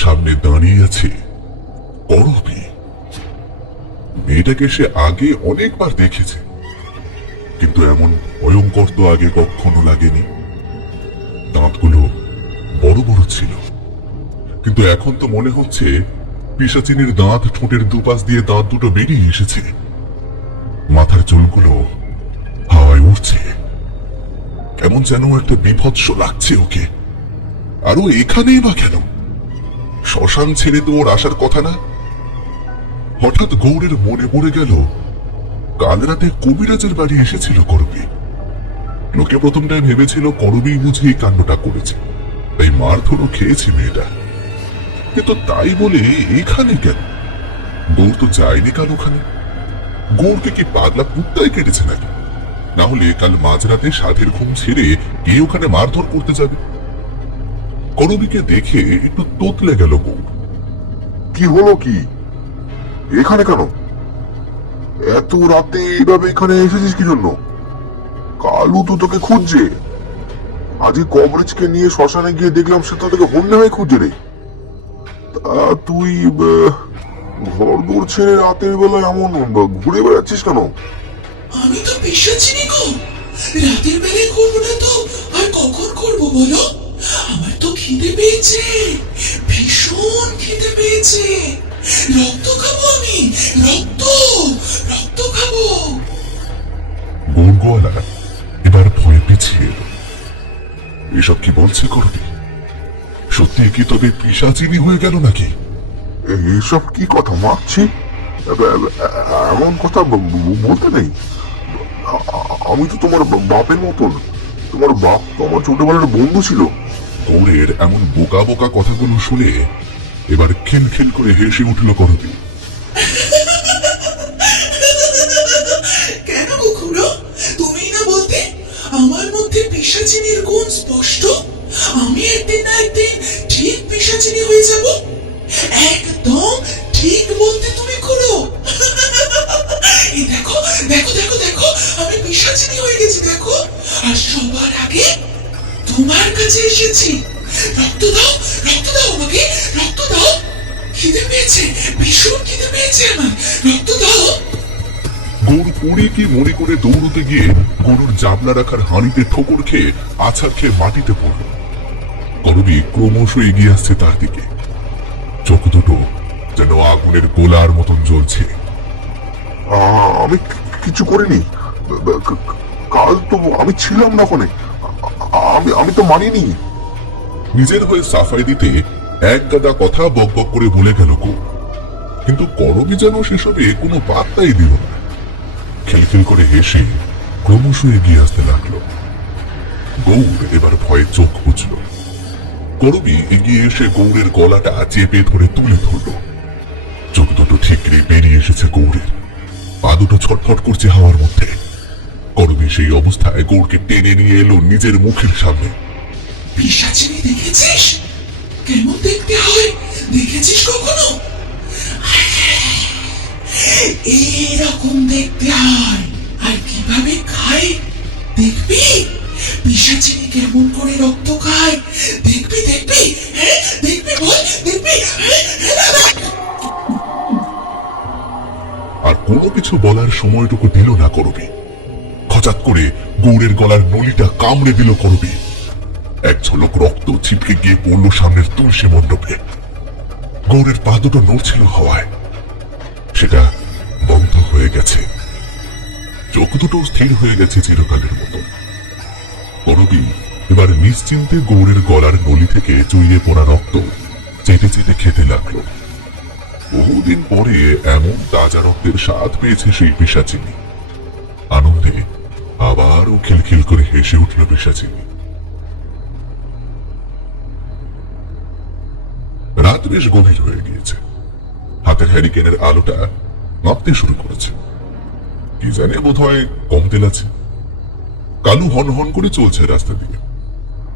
সামনে দাঁড়িয়ে আছে করবী। মেয়েটাকে সে আগে অনেকবার দেখেছে, কিন্তু এমন ভয়ঙ্কর তো আগে কখনো লাগেনি। দাঁতগুলো বড় বড় ছিল, কিন্তু এখন তো মনে হচ্ছে পিশাচিনীর দাঁত ঠোঁটের দুপাশ দিয়ে দাঁত দুটো বেরিয়ে এসেছে। মাথার চুলগুলো হাওয়ায় উঠছে, কেমন যেন একটা বিভৎস লাগছে ওকে। আরো এখানেই বা কেন? শ্মশান ছেড়ে তো ওর আসার কথা না। হঠাৎ গৌড়ের মনে পড়ে গেল কাল রাতে কবিরাজের বাড়ি এসেছিল করবী। লোকে প্রথমটাই ভেবেছিল করবী বুঝে এই কাণ্ডটা করেছে, তাই মারধরও খেয়েছে মেয়েটা। কিন্তু তাই বলে এখানে কেন? গৌড় তো যায়নি কাল ওখানে। গৌড়কে কি পাগলা কুত্তায় কেটেছে নাকি? না হলে কাল মাঝরাতে সাধের ঘুম ছেড়ে কে ওখানে মারধর করতে যাবে? করবীকে দেখে একটু তোতলে গেল গৌড়। কি হলো কি? এখানে কেন? এত রাতে এইভাবে এখানে এসেছিস কি জন্য? কালু তো তোকে খুঁজছে। আজকে কবরেজকে নিয়ে শ্মশানে গিয়ে দেখলাম সে তো তোকে হন্যে হয়ে খুঁজছে রে। তা তুই ঘর দূর ছেড়ে রাতের বেলায় এমন ঘুরে বেড়াচ্ছিস কেন? আমি তো পিশাচিনি গো। রাতের বেলায় করবো না তো আর কখন করবো বলো? আমার তো খিদে পেয়েছে, ভীষণ খিদে পেয়েছে। রক্ত খাবো আমি, রক্ত খাবো। গৌড়গোয়ালা এবার ভয়ে পিছিয়ে এলো। এসব কি বলছে করবী? সত্যি কি তবে পিশাচিনী হয়ে গেল নাকি? এসব কি কথা মারছি? এমন কথা বলতে নেই। আমি তো তোমার বাপের মতন। তোমার বাপ তো আমার ছোটবেলার বন্ধু ছিল। গৌড়ের এমন বোকা বোকা কথাগুলো শুনে এবার খিলখিল করে হেসে উঠল করবি। কেন গো খুড়ো, তুমি না বলতে আমার মধ্যে পিশাচিনীর গুণ স্পষ্ট? আমি একদিন না একদিন ঠিক পিশাচিনী হয়ে যাব। একদম ঠিক বলতে তুমি খুড়ো। এই দেখো দেখো দেখো দেখো, আমি পিশাচিনী হয়ে গেছি দেখো। আর সবার আগে তোমার কাছে এসেছি। রক্ত দাও, রক্ত দাও আমাকে, রক্ত দাও। খিদে পেয়েছে, ভীষণ খিদে পেয়েছে আমার, রক্ত দাও। গরু উড়ে কি মনে করে দৌড়তে গিয়ে গরুর জাবলা রাখার হাঁড়িতে ঠোকর খেয়ে আছাড় খেয়ে মাটিতে পড়ল। করবি ক্রমশ এগিয়ে আসছে তার দিকে, চোখ দুটো যেন আগুনের গোলার মতন জ্বলছে। আমি কিছু করিনি। কাল তো আমি ছিলাম না ওখানে। আমি তো মানিনি। নিজের হয়ে সাফাই দিতে এক গাদা কথা বক বক করে বলে গেল গৌর, কিন্তু করবি যেন সেসবে কোনো বার্তাই দিল না। খিলখিল করে হেসে ক্রমশ এগিয়ে আসতে লাগলো। গৌর এবার ভয়ে চোখ বুঝল। করবি এগিয়ে এসে গৌরের গলাটা চেপে ধরে তুলে ধরল। চোখ দুটো ঠিকরে বেরিয়ে এসেছে গৌরের, পা দুটো ছটফট করছে হাওয়ার মধ্যে। করবি সেই অবস্থায় গৌরকে টেনে নিয়ে এলো নিজের মুখের সামনে। পিশাচিনী দেখেছিস কেমন দেখতে হয়? দেখেছিস কখনো? এইরকম দেখতে হয়। আর কিভাবে খায় দেখবি? পিশাচিনী কেমন করে রক্ত খায় দেখবি, দেখবি, হ্যাঁ দেখবি, বল দেখবি। আর কোনো কিছু বলার সময়টুকু দিল না করবি। হঠাৎ করে গৌরের গলার নলিটা কামড়ে দিল করবি। এক ঝলক রক্ত ছিটকে গিয়ে পড়ল সামনের তুলসী মণ্ডপে। গৌরের পা দুটো নড়ছিল হাওয়ায়, সেটা বন্ধ হয়ে গেছে। চোখ দুটো স্থির হয়ে গেছে চিরকালের মতো। করবি এবার নিশ্চিন্তে গৌরের গলার নলি থেকে চুইয়ে পড়া রক্ত চেটে চেটে খেতে লাগলো। বহুদিন পরে এমন তাজা রক্তের স্বাদ পেয়েছে সেই পিশাচিনী। আনন্দে আবারও খিলখিল করে হেসে উঠল পিশাচিনী। রাত বেশ গভীর হয়ে গিয়েছে। হাতের হ্যারিকেনের আলোটা মাপতে শুরু করেছে। কি জানে বোধ হয় কম তেল আছে। কালু হন হন করে চলছে রাস্তা দিয়ে।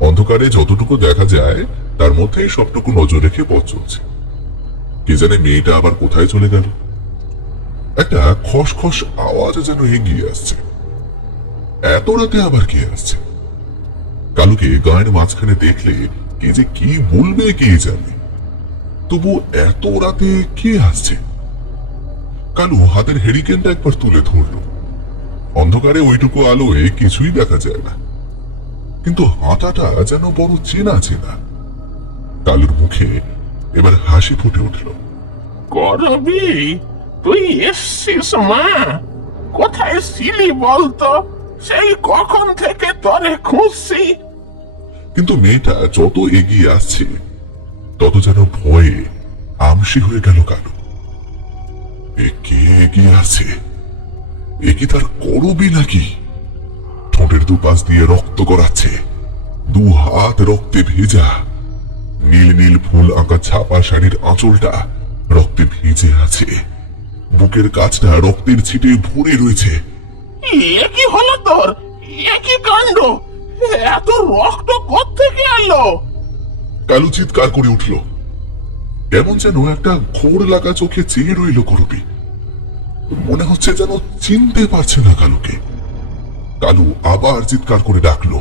অন্ধকারে যতটুকু দেখা যায় তার মধ্যে সবটুকু নজর রেখে পথ চলছে। কি জানে মেয়েটা আবার কোথায় চলে গেল। একটা খসখস আওয়াজ যেন এগিয়ে আসছে। এত রাতে আবার কে আসছে? কালুকে গায়ের মাঝখানে দেখলে কে যে কি বলবে কে জানে। তবু এত রাতে কে আসছে? কালু হাতের হেরিকেনটা একবার তুলে ধরল। অন্ধকারে ওইটুকু আলোয় কিছুই দেখা যায় না, কিন্তু হাঁটাটা যেন বড় চেনা চেনা। কালুর মুখে এবার হাসি ফুটে উঠল। করবি, তুই এসছিস মা? কোথায় ছিলি বলতো? সেই কখন থেকে তোরে খুঁজছি। কিন্তু মেয়েটা যত এগিয়ে আসছে তত যেন ভয়ে আমসি হয়ে গেল কালু। এ কে এগিয়ে আসছে? এ কি তার করবি নাকি? ঠোঁটের দুপাশ দিয়ে রক্ত গড়াচ্ছে, দু হাত রক্তে ভেজা। নীল নীল ফুল আঁকা ছাপা শাড়ির আঁচলটা রক্তে ভিজে আছে, বুকের কাছটা রক্তের ছিটে ভরে রয়েছে। এ কি হলো তোর? এ কি কাণ্ড? এত রক্ত কোত্থেকে এলো? কালু চিৎকার করে উঠল। কেমন যেন একটা ঘোর লাগা চোখে চেয়ে রইল করবি। মনে হচ্ছে যেন চিনতে পারছে না কালুকে। কালু আবার চিৎকার করে ডাকলো,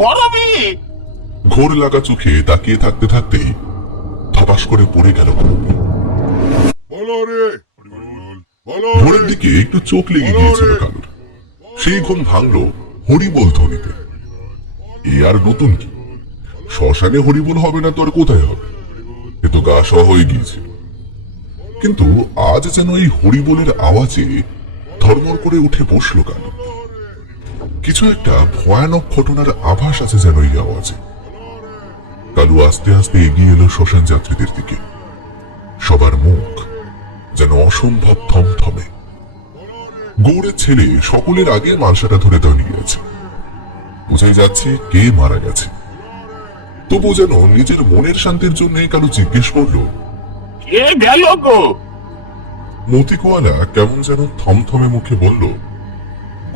করবি। ঘোর লাগা চোখে তাকিয়ে থাকতে থাকতেই ধপাস করে পড়ে গেল করবি। ভোরের দিকে একটু চোখ লেগে গিয়েছিল কালুর। সেই ঘুম ভাঙলো হরিবোল ধ্বনিতে। এ আর নতুন কি? শ্মশানে হরিবোল হবে না তো আর কোথায় হবে? এ তো গা সহ হয়ে গিয়েছিল। কিন্তু আজ যেন এই হরিবোলের আওয়াজে ধর্মর করে উঠে বসল কালু। কিছু একটা ভয়ানক ঘটনার আভাস আছে যেন এই আওয়াজে। কালু আস্তে আস্তে এগিয়ে এলো শ্মশান যাত্রীদের দিকে। সবার মুখ যেন অসম্ভব থমথমে। গৌড়ের ছেলে সকলের আগে মালসাটা ধরে দাঁড়িয়ে আছে। বোঝাই যাচ্ছে কে মারা গেছে। তবু যেন নিজের মনের শান্তির জন্য কালু জিজ্ঞেস করলো, কে গেল গো? মতি কোয়ালা কেমন যেন থমথমে মুখে বলল,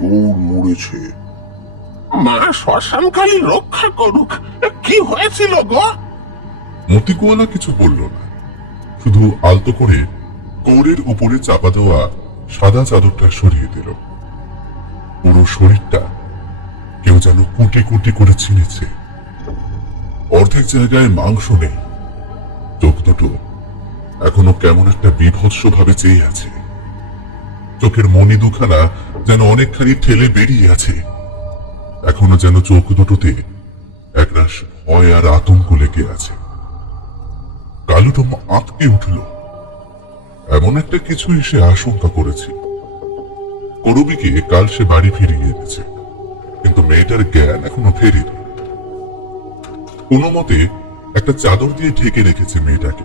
গৌর মরেছে। মা শ্মশানকালী রক্ষা করুক। কি হয়েছিল গো? মতি কোয়ালা কিছু বলল না, শুধু আলতো করে গৌরের উপরে চাপা দেওয়া সাদা চাদরটা সরিয়ে দিল। পুরো শরীরটা কেউ যেন কুটি কুটি করে ছিঁড়েছে। অর্ধেক জায়গায় মাংস নেই, চোখ দুটো এখনো কেমন একটা বিভৎস ভাবে চেয়ে আছে। চোখের মনি দুখানা যেন অনেকখানি ঠেলে বেরিয়ে আছে। এখনো যেন চোখ দুটোতে একরাশ ভয় আর আতঙ্ক লেগে আছে। কালুটা আঁতকে উঠল। এমন একটা কিছু এসে আশঙ্কা করেছিল। করবিকে কাল সে বাড়ি ফিরিয়ে এনেছে, কিন্তু মেয়েটার জ্ঞান এখনো ফেরেনি। কোনো মতে একটা চাদর দিয়ে ঢেকে রেখেছে মেয়েটাকে।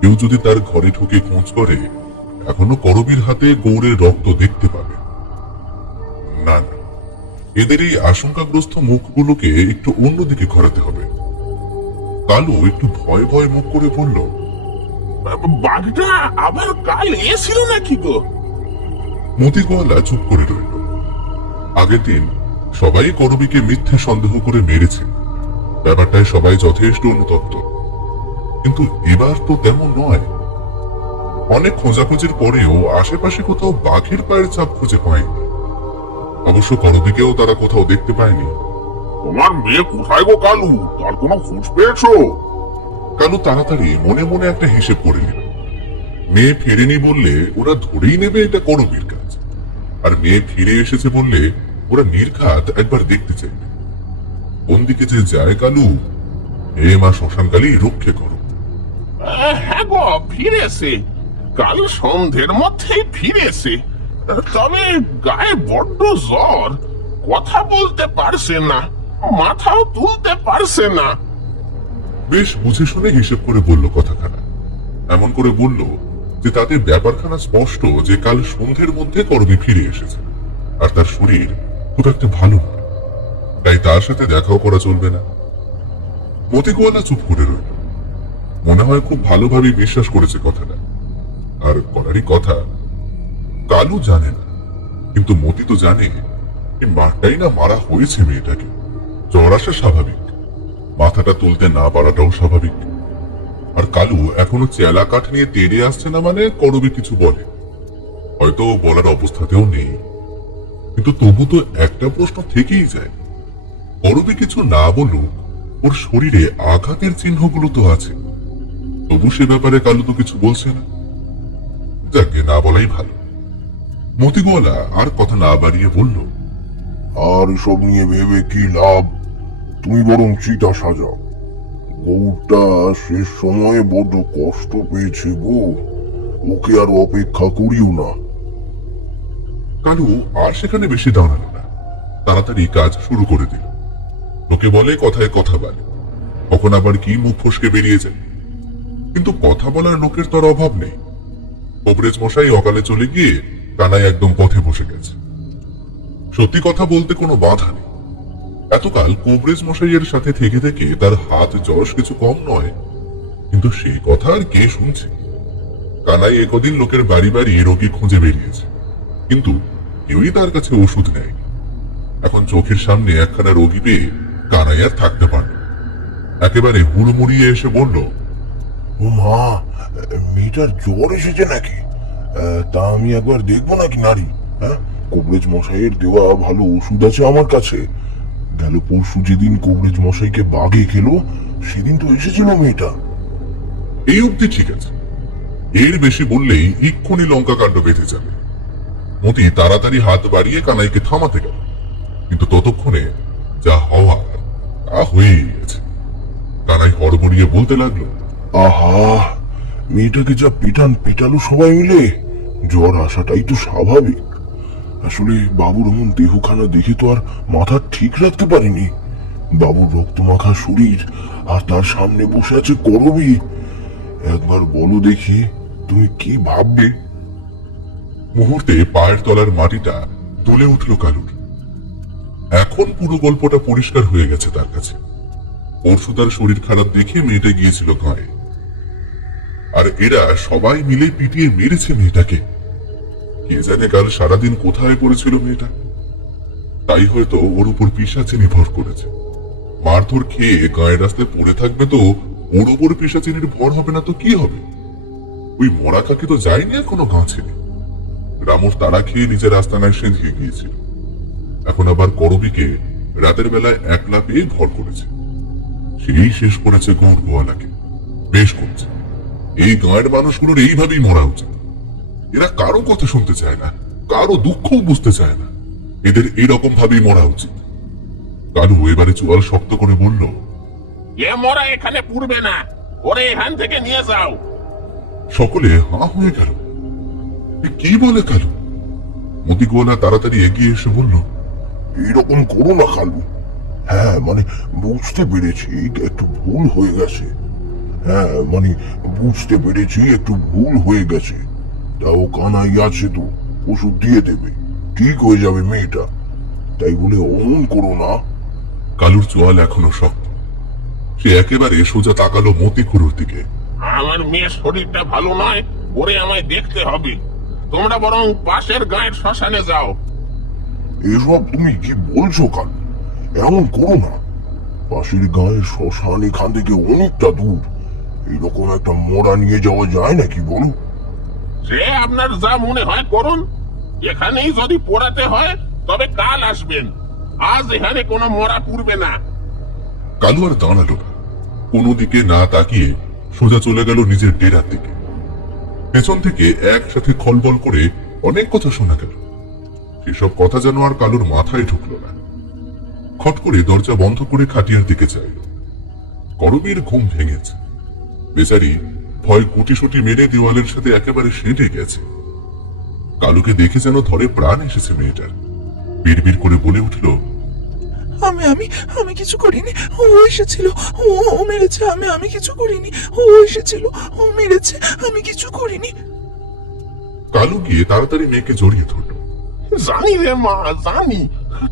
কেউ যদি তার ঘরে ঢুকে খোঁজ করে, এখনো করবীর হাতে গৌরের রক্ত দেখতে পাবে। না না, এদের এই আশঙ্কাগ্রস্ত মুখগুলোকে একটু অন্যদিকে ঘোরাতে হবে। কালু একটু ভয় ভয় মুখ করে বলল, বাঘটা আবার কাল এসেছিল নাকি গো? মতি গোয়ালা চুপ করে রইল। আগের দিন সবাই করবীকে মিথ্যে সন্দেহ করে মেরেছে, ব্যাপারটায় সবাই যথেষ্ট অনুতপ্ত। কিন্তু এবার তো তেমন নয়। অনেক খোঁজাখুঁজির পরেও আশেপাশে কোথাও বাঘের পায়ের ছাপ খুঁজে পায়নি। অবশ্য করবীকেও তারা কোথাও দেখতে পায়নি। তোমার মেয়ে কোথায় গো কালু? তার কোনো খোঁজ পেয়েছো? কালু তাড়াতাড়ি মনে মনে একটা হিসেব করে নিল। মেয়ে ফেরেনি বললে ওরা ধরেই নেবে এটা করবীর কাজ, আর মেয়ে ফিরে এসেছে বললে ওরা নির্ঘাত একবার দেখতে চাইবে। কোন দিকে যে যায় কালু, হে মা শ্মশানকালী রক্ষে করো। হ্যাঁ গো, ফিরেছে। কাল সন্ধ্যের মধ্যেই ফিরেছে। তবে গায়ে বড্ড জ্বর, কথা বলতে পারছে না, মাথাও তুলতে পারছে না। বেশ বুঝে শুনে হিসেব করে বলল কথাখানা। এমন করে বলল যে তাতে ব্যাপারখানা স্পষ্ট যে কাল সন্ধ্যের মধ্যে করবী ফিরে এসেছে, আর তার শরীর খুব একটা ভালো নয়, তাই তার সাথে দেখাও করা চলবে না। মতিকোয়ালা চুপ করে রইল। মনে হয় খুব ভালোভাবে বিশ্বাস করেছে কথাটা, আর করারই কথা। কালু জানে না, কিন্তু মতি তো জানে এই মারটাই না মারা হয়েছে মেয়েটাকে। জ্বর আসা স্বাভাবিক, মাথাটা তুলতে না পারাটাও স্বাভাবিক। আর কালু এখনো চেলা কাঠ নিয়ে তেড়ে আসছে না মানে করবী কিছু বলে, হয়তো বলার অবস্থাতেও নেই। কিন্তু তবু তো একটা প্রশ্ন থেকেই যায়, করবী কিছু না বলুক, ওর শরীরে আঘাতের চিহ্নগুলো তো আছে, তবু সে ব্যাপারে কালু তো কিছু বলছে না। যাকে না বলাই ভালো। মতিগোয়ালা আর কথা না বাড়িয়ে বলল, আর এসব নিয়ে ভেবে কি লাভ? তুমি বরং চিতা সাজাও। গৌরটা শেষ সময়ে বড্ড কষ্ট পেয়েছে গো, ওকে আর অপেক্ষা করিও না। কালু আর সেখানে বেশি দাঁড়ালো না, তাড়াতাড়ি কাজ শুরু করে দিল। লোকে বলে কথায় কথা বলে, কখন আবার কি মুখ ফসকে বেরিয়ে যায়। কিন্তু কথা বলার লোকের তো আর অভাব নেই। কবরেজ মশাই অকালে চলে গিয়ে কানাই একদম পথে বসে গেছে। সত্যি কথা বলতে কোনো বাধা নেই। এতকাল কবরেজ মশাইয়ের সাথে থেকে থেকে তার হাত যশ কিছু কম নয়, কিন্তু সেই কথা আর কে শুনছে? কানাই একদিন লোকের বাড়ি বাড়ি রোগী খুঁজে বেরিয়েছে, কিন্তু কেউই তার কাছে ওষুধ নেয়নি। এখন চোখের সামনে একখানা রোগী পেয়ে কানাই আর থাকতে পারল না। একেবারে হুড়মুড়িয়ে এসে বলল, ও মা, মেয়েটার জ্বর এসেছে নাকি? তা আমি একবার দেখবো নাকি নারী? হ্যাঁ, কবরেজ মশাইয়ের দেওয়া ভালো ওষুধ আছে আমার কাছে। গেল পরশু যেদিন কবরেজ মশাইকে বাগে খেলো, সেদিন তো এসেছিল মেয়েটা। এই অব্দি ঠিক আছে, এর বেশি বললেই এক্ষুনি লঙ্কা কাণ্ড বেঁধে যাবে। মতি তাড়াতাড়ি হাত বাড়িয়ে কানাইকে থামাতে গেল, কিন্তু ততক্ষণে যা হওয়ার তা হয়েই গেছে। কানাই হড়বড়িয়ে বলতে লাগলো, আহা, মেয়েটাকে যা পিটালো সবাই মিলে। জ্বর আসাটাই তো স্বাভাবিক। আসলে বাবুর এমন দেহখানা দেখে তো আর মাথা ঠিক রাখতে পারিনি। বাবুর রক্তমাখা শরীর, আর তার সামনে বসে আছে করবী। একবার বলো দেখি, তুমি কি ভাববে? মুহূর্তে পায়ের তলার মাটিটা তুলে উঠল কালুর। এখন পুরো গল্পটা পরিষ্কার হয়ে গেছে তার কাছে। পরশু তার শরীর খারাপ দেখে মেয়েটা গিয়েছিল গায়ে, আর এরা সবাই মিলে পিটিয়ে মেরেছে মেয়েটাকে। কে জানে কাল সারাদিন কোথায় পড়েছিল মেয়েটা, তাই হয়তো ওর উপর পিশাচিনী ভর করেছে। মারধর খেয়ে গায়ের রাস্তায় পড়ে থাকবে তো ওর উপর পিশাচিনীর ভর হবে না তো কি হবে? ওই মরা কাকে তো যায়নি এখনো গাঁ ছেড়ে। রামর তারা খেয়ে নিজের আস্তানায় সেঁধিয়ে গিয়েছিল, এখন আবার করবীকে রাতের বেলায় একলা পেয়ে ভর করেছে। সেই শেষ করেছে গৌর গোয়ালাকে, বেশ করছে। এই গাঁয়ের মানুষগুলোর এইভাবেই মরা উচিত। এরা কারো কথা শুনতে চায় না, কারো দুঃখও বুঝতে চায় না, এদের এরকম ভাবেই মরা উচিত। কালু এবারে চোয়াল শক্ত করে বলল, এ মরা এখানে পুরবে না, ওরে এখান থেকে নিয়ে যাও। সকলে হাঁ হয়ে গেল। এ কি বলে কালু? মতি গোয়ালা তাড়াতাড়ি এগিয়ে এসে বলল, এরকম করো না কালু। হ্যাঁ মানে বুঝতে পেরেছি একটু ভুল হয়ে গেছে। হ্যাঁ মানে বুঝতে পেরেছি একটু ভুল হয়ে গেছে। তাও কানাই আছে তো, ওষুধ দিয়ে দেবে, ঠিক হয়ে যাবে মেয়েটা। তাই বলে অমন করো না। কালুর চোয়াল এখনো শক্ত। সে একেবারে সোজা তাকালো মতি খুড়োর দিকে। আমার মেয়ের শরীরটা ভালো নয়, ওরে আমায় দেখতে হবে। তোমরা বরং পাশের গায়ের শ্মশানে যাও। এসব তুমি কি বলছো কালু? এমন করো না। পাশের গায়ের শ্মশান এখান থেকে অনেকটা দূর। এইরকম একটা মোড়া নিয়ে যাওয়া যায় নাকি বলো? সে আপনার যা মনে হয় করুন। এখানেই যদি পোড়াতে হয় তবে কাল আসবেন, আজ এখানে কোনো মরা পুড়বে না। কালু আর দাঁড়ালো না, কোনো দিকে না তাকিয়ে সোজা চলে গেল নিজের ডেরার দিকে। পেছন থেকে একসাথে খলবল করে অনেক কথা শোনা গেল। সেসব কথা যেন আর কালুর মাথায় ঢুকলো না। খট করে দরজা বন্ধ করে খাটিয়ার দিকে চাইল। করবীর ঘুম ভেঙেছে। বেচারি ভয় গুটিসুটি মেরে দেওয়ালের সাথে একেবারে সেঁটে গেছে। কালুকে দেখে যেন ধরে প্রাণ এসেছে মেয়েটার। বিড়বিড় করে বলে উঠল, আমি আমি আমি কিছু করিনি, ও এসেছিল, ও মেরেছে, আমি কিছু করিনি, ও এসেছিল, ও মেরেছে, আমি কিছু করিনি। কালু গিয়ে তাড়াতাড়ি মেয়েকে জড়িয়ে ধরল। জানি রে মা, জানি।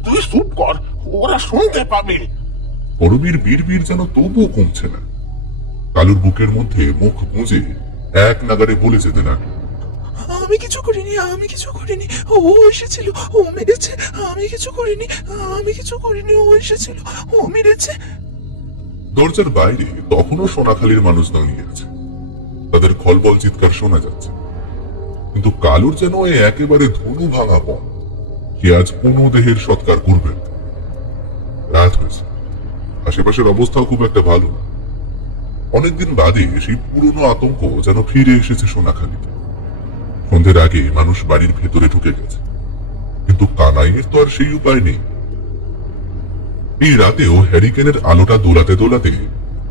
তুই চুপ কর, ওরা শুনতে পাবে। করবীর বিড়বিড় যেন তবুও কমছে না। কালুর বুকের মধ্যে মুখ গুঁজে এক নাগারে বলে যেতে লাগলো, আমি কিছু করিনি, আমি কিছু করিনি, ও এসেছিল, ও মেরেছে, আমি কিছু করিনি, আমি কিছু করিনি, ও এসেছিল, ও মেরেছে। দরজার বাইরে তখনও সোনাখালীর মানুষ দাঁড়িয়ে আছে। তাদের খলবল চিৎকার শোনা যাচ্ছে, কিন্তু কালুর যেন একেবারে ধনু ভাঙা পণ। সে আজ কোনো দেহের সৎকার করবেন না। রাত হয়েছে, আশেপাশের অবস্থাও খুব একটা ভালো না। অনেকদিন বাদে সেই পুরনো আতঙ্ক যেন ফিরে এসেছে সোনাখালীতে। সন্ধ্যের আগে মানুষ বাড়ির ভেতরে ঢুকে গেছে, কিন্তু কানাইয়ের তো আর সেই উপায় নেই। এই রাতেও হ্যারিকেনের আলোটা দোলাতে দোলাতে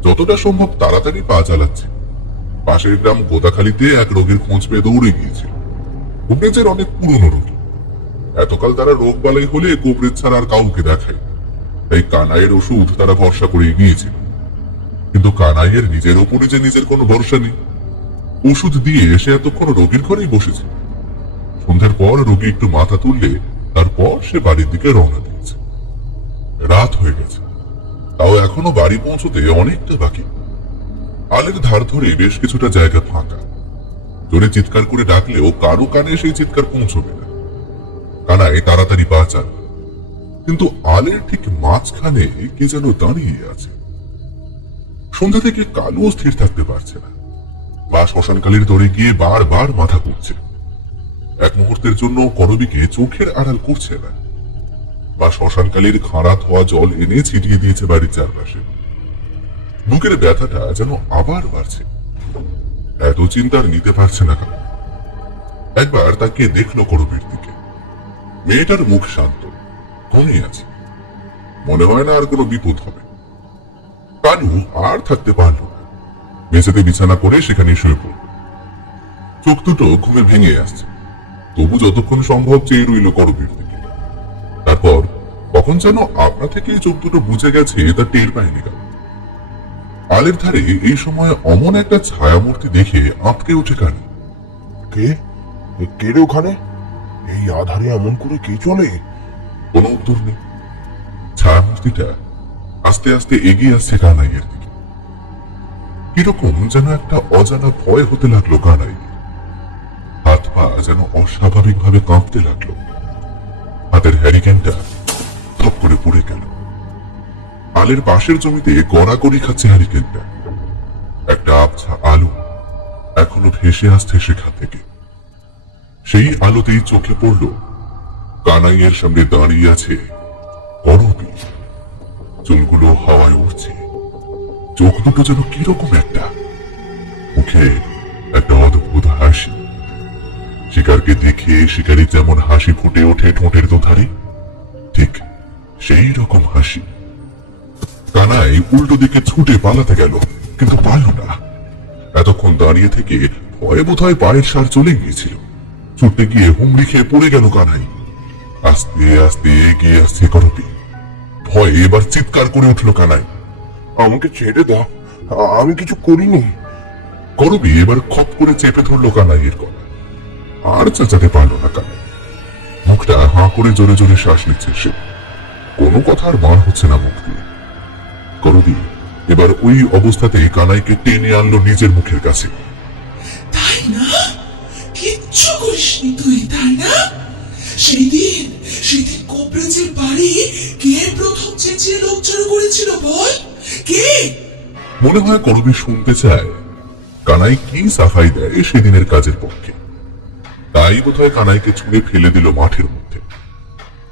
যতটা সম্ভব তাড়াতাড়ি পা চালাচ্ছে। পাশের গ্রাম গোদাখালীতে এক রোগীর খোঁজ পেয়ে দৌড়ে গিয়েছিল। কুবরেজের অনেক পুরনো রোগী। এতকাল তারা রোগ বালাই হলে কুবরেজ ছাড়া আর কাউকে দেখায়, তাই কানাইয়ের ওষুধ তারা ভরসা করে গিয়েছিল। কিন্তু কানাইয়ের নিজের ওপরে যে নিজের কোনো ভরসা নেই। ওষুধ দিয়ে এসে এতক্ষণ রোগীর ঘরেই বসেছে। সন্ধ্যার পর রোগী একটু মাথা তুললে তারপর সে বাড়ির দিকে রওনা দিয়েছে। রাত হয়ে গেছে, তাও এখনো বাড়ি পৌঁছতে অনেকটা বাকি। আলের ধার ধরে বেশ কিছুটা জায়গা ফাঁকা। জোরে চিৎকার করে ডাকলেও কারো কানে সেই চিৎকার পৌঁছবে না। কানাই তাড়াতাড়ি পা চাল, কিন্তু আলের ঠিক মাঝখানে কে যেন দাঁড়িয়ে আছে। সন্ধ্যা থেকে কালু স্থির থাকতে পারছে না। বা শ্মশানকালীর দরে গিয়ে বারবার মাথা পড়ছে। এক মুহূর্তের জন্য করবীকে চোখের আড়াল করছে না। বা শ্মশানকালীর খাড়া ধোয়া জল এনে ছিটিয়ে দিয়েছে বাড়ির চারপাশে। বুকের ব্যথাটা যেন আবার বাড়ছে। এত চিন্তার নিতে পারছে না কালু। একবার তাকে দেখলো করবীর দিকে। মেয়েটার মুখ শান্ত, কমে আছে। মনে হয় না আর কোনো বিপদ হবে। কালু আর থাকতে পারল না। মেঝেতে বিছানা করে সেখানে শুয়ে পড়ল। চোখ দুটো ঘুমে ভেঙে আসছে, তবু যতক্ষণ সম্ভব চেয়ে রইল করবীর দিকে। তারপর কখন যেন আপনা থেকে চোখ দুটো বুঝে গেছে তা টের পায়নি কালু। আলের ধারে এই সময় অমন একটা ছায়ামূর্তি দেখে আঁতকে উঠে কালু। কে? কে রে ওখানে? এই আধারে এমন করে কে চলে? কোনো উত্তর নেই। ছায়ামূর্তিটা আস্তে আস্তে এগিয়ে আসছে কানাইয়ের দিকে। কিরকম যেন একটা অজানা ভয় হতে লাগলো কানাই। হাত পা যেন অস্বাভাবিকভাবে কাঁপতে লাগলো। হাতের হ্যারিকেনটা থপ করে পড়ে গেল। আলের পাশের জমিতে গড়াগড়ি খাচ্ছে হ্যারিকেনটা। একটা আবছা আলো এখনো ভেসে আসছে সেখান থেকে। সেই আলোতেই চোখে পড়ল কানাইয়ের সামনে দাঁড়িয়ে আছে করবী। চুলগুলো হাওয়ায় উঠছে, চোখ দুটো যেন কিরকম একটা, মুখে একটা অদ্ভুত হাসি। শিকারকে দেখে শিকারী যেমন হাসি ফুটে ওঠে ঠোঁটের দোধারে, ঠিক সেই রকম হাসি। কানাই উল্টো দিকে ছুটে পালাতে গেল, কিন্তু পারল না। এতক্ষণ দাঁড়িয়ে থেকে ভয়ে বোধহয় পায়ের সার চলে গিয়েছিল। ছুটতে গিয়ে হুমড়ি খেয়ে পড়ে গেল কানাই। আস্তে আস্তে এগিয়ে আসছে করবী। ভয়ে এবার চিৎকার করে উঠল কানাই। আমাকে ছেড়ে দাও, আমি কিছু করিনি। করবী এবার খপ করে চেপে ধরল কানাইয়ের গলা। আর চেঁচাতে পারল না কানাই। মুখটা হাঁ করে জোরে জোরে শ্বাস নিচ্ছে সে। কোনো কথা আর বার হচ্ছে না মুখ দিয়ে। করবী এবার ওই অবস্থাতেই কানাইকে টেনে আনলো নিজের মুখের কাছে। তাই না? কিচ্ছু করিসনি তুই, তাই না? সেদিন কোবরেজের বাড়ি কে প্রথম চেঁচিয়ে লোক জড়ো করেছিল বল? কে? মনে হয় করবী শুনতে চায় কানাই কি সাফাই দেয় সেদিনের কাজের পক্ষে। তাই বোধহয় কানাইকে ছুঁড়ে ফেলে দিল মাঠের মধ্যে।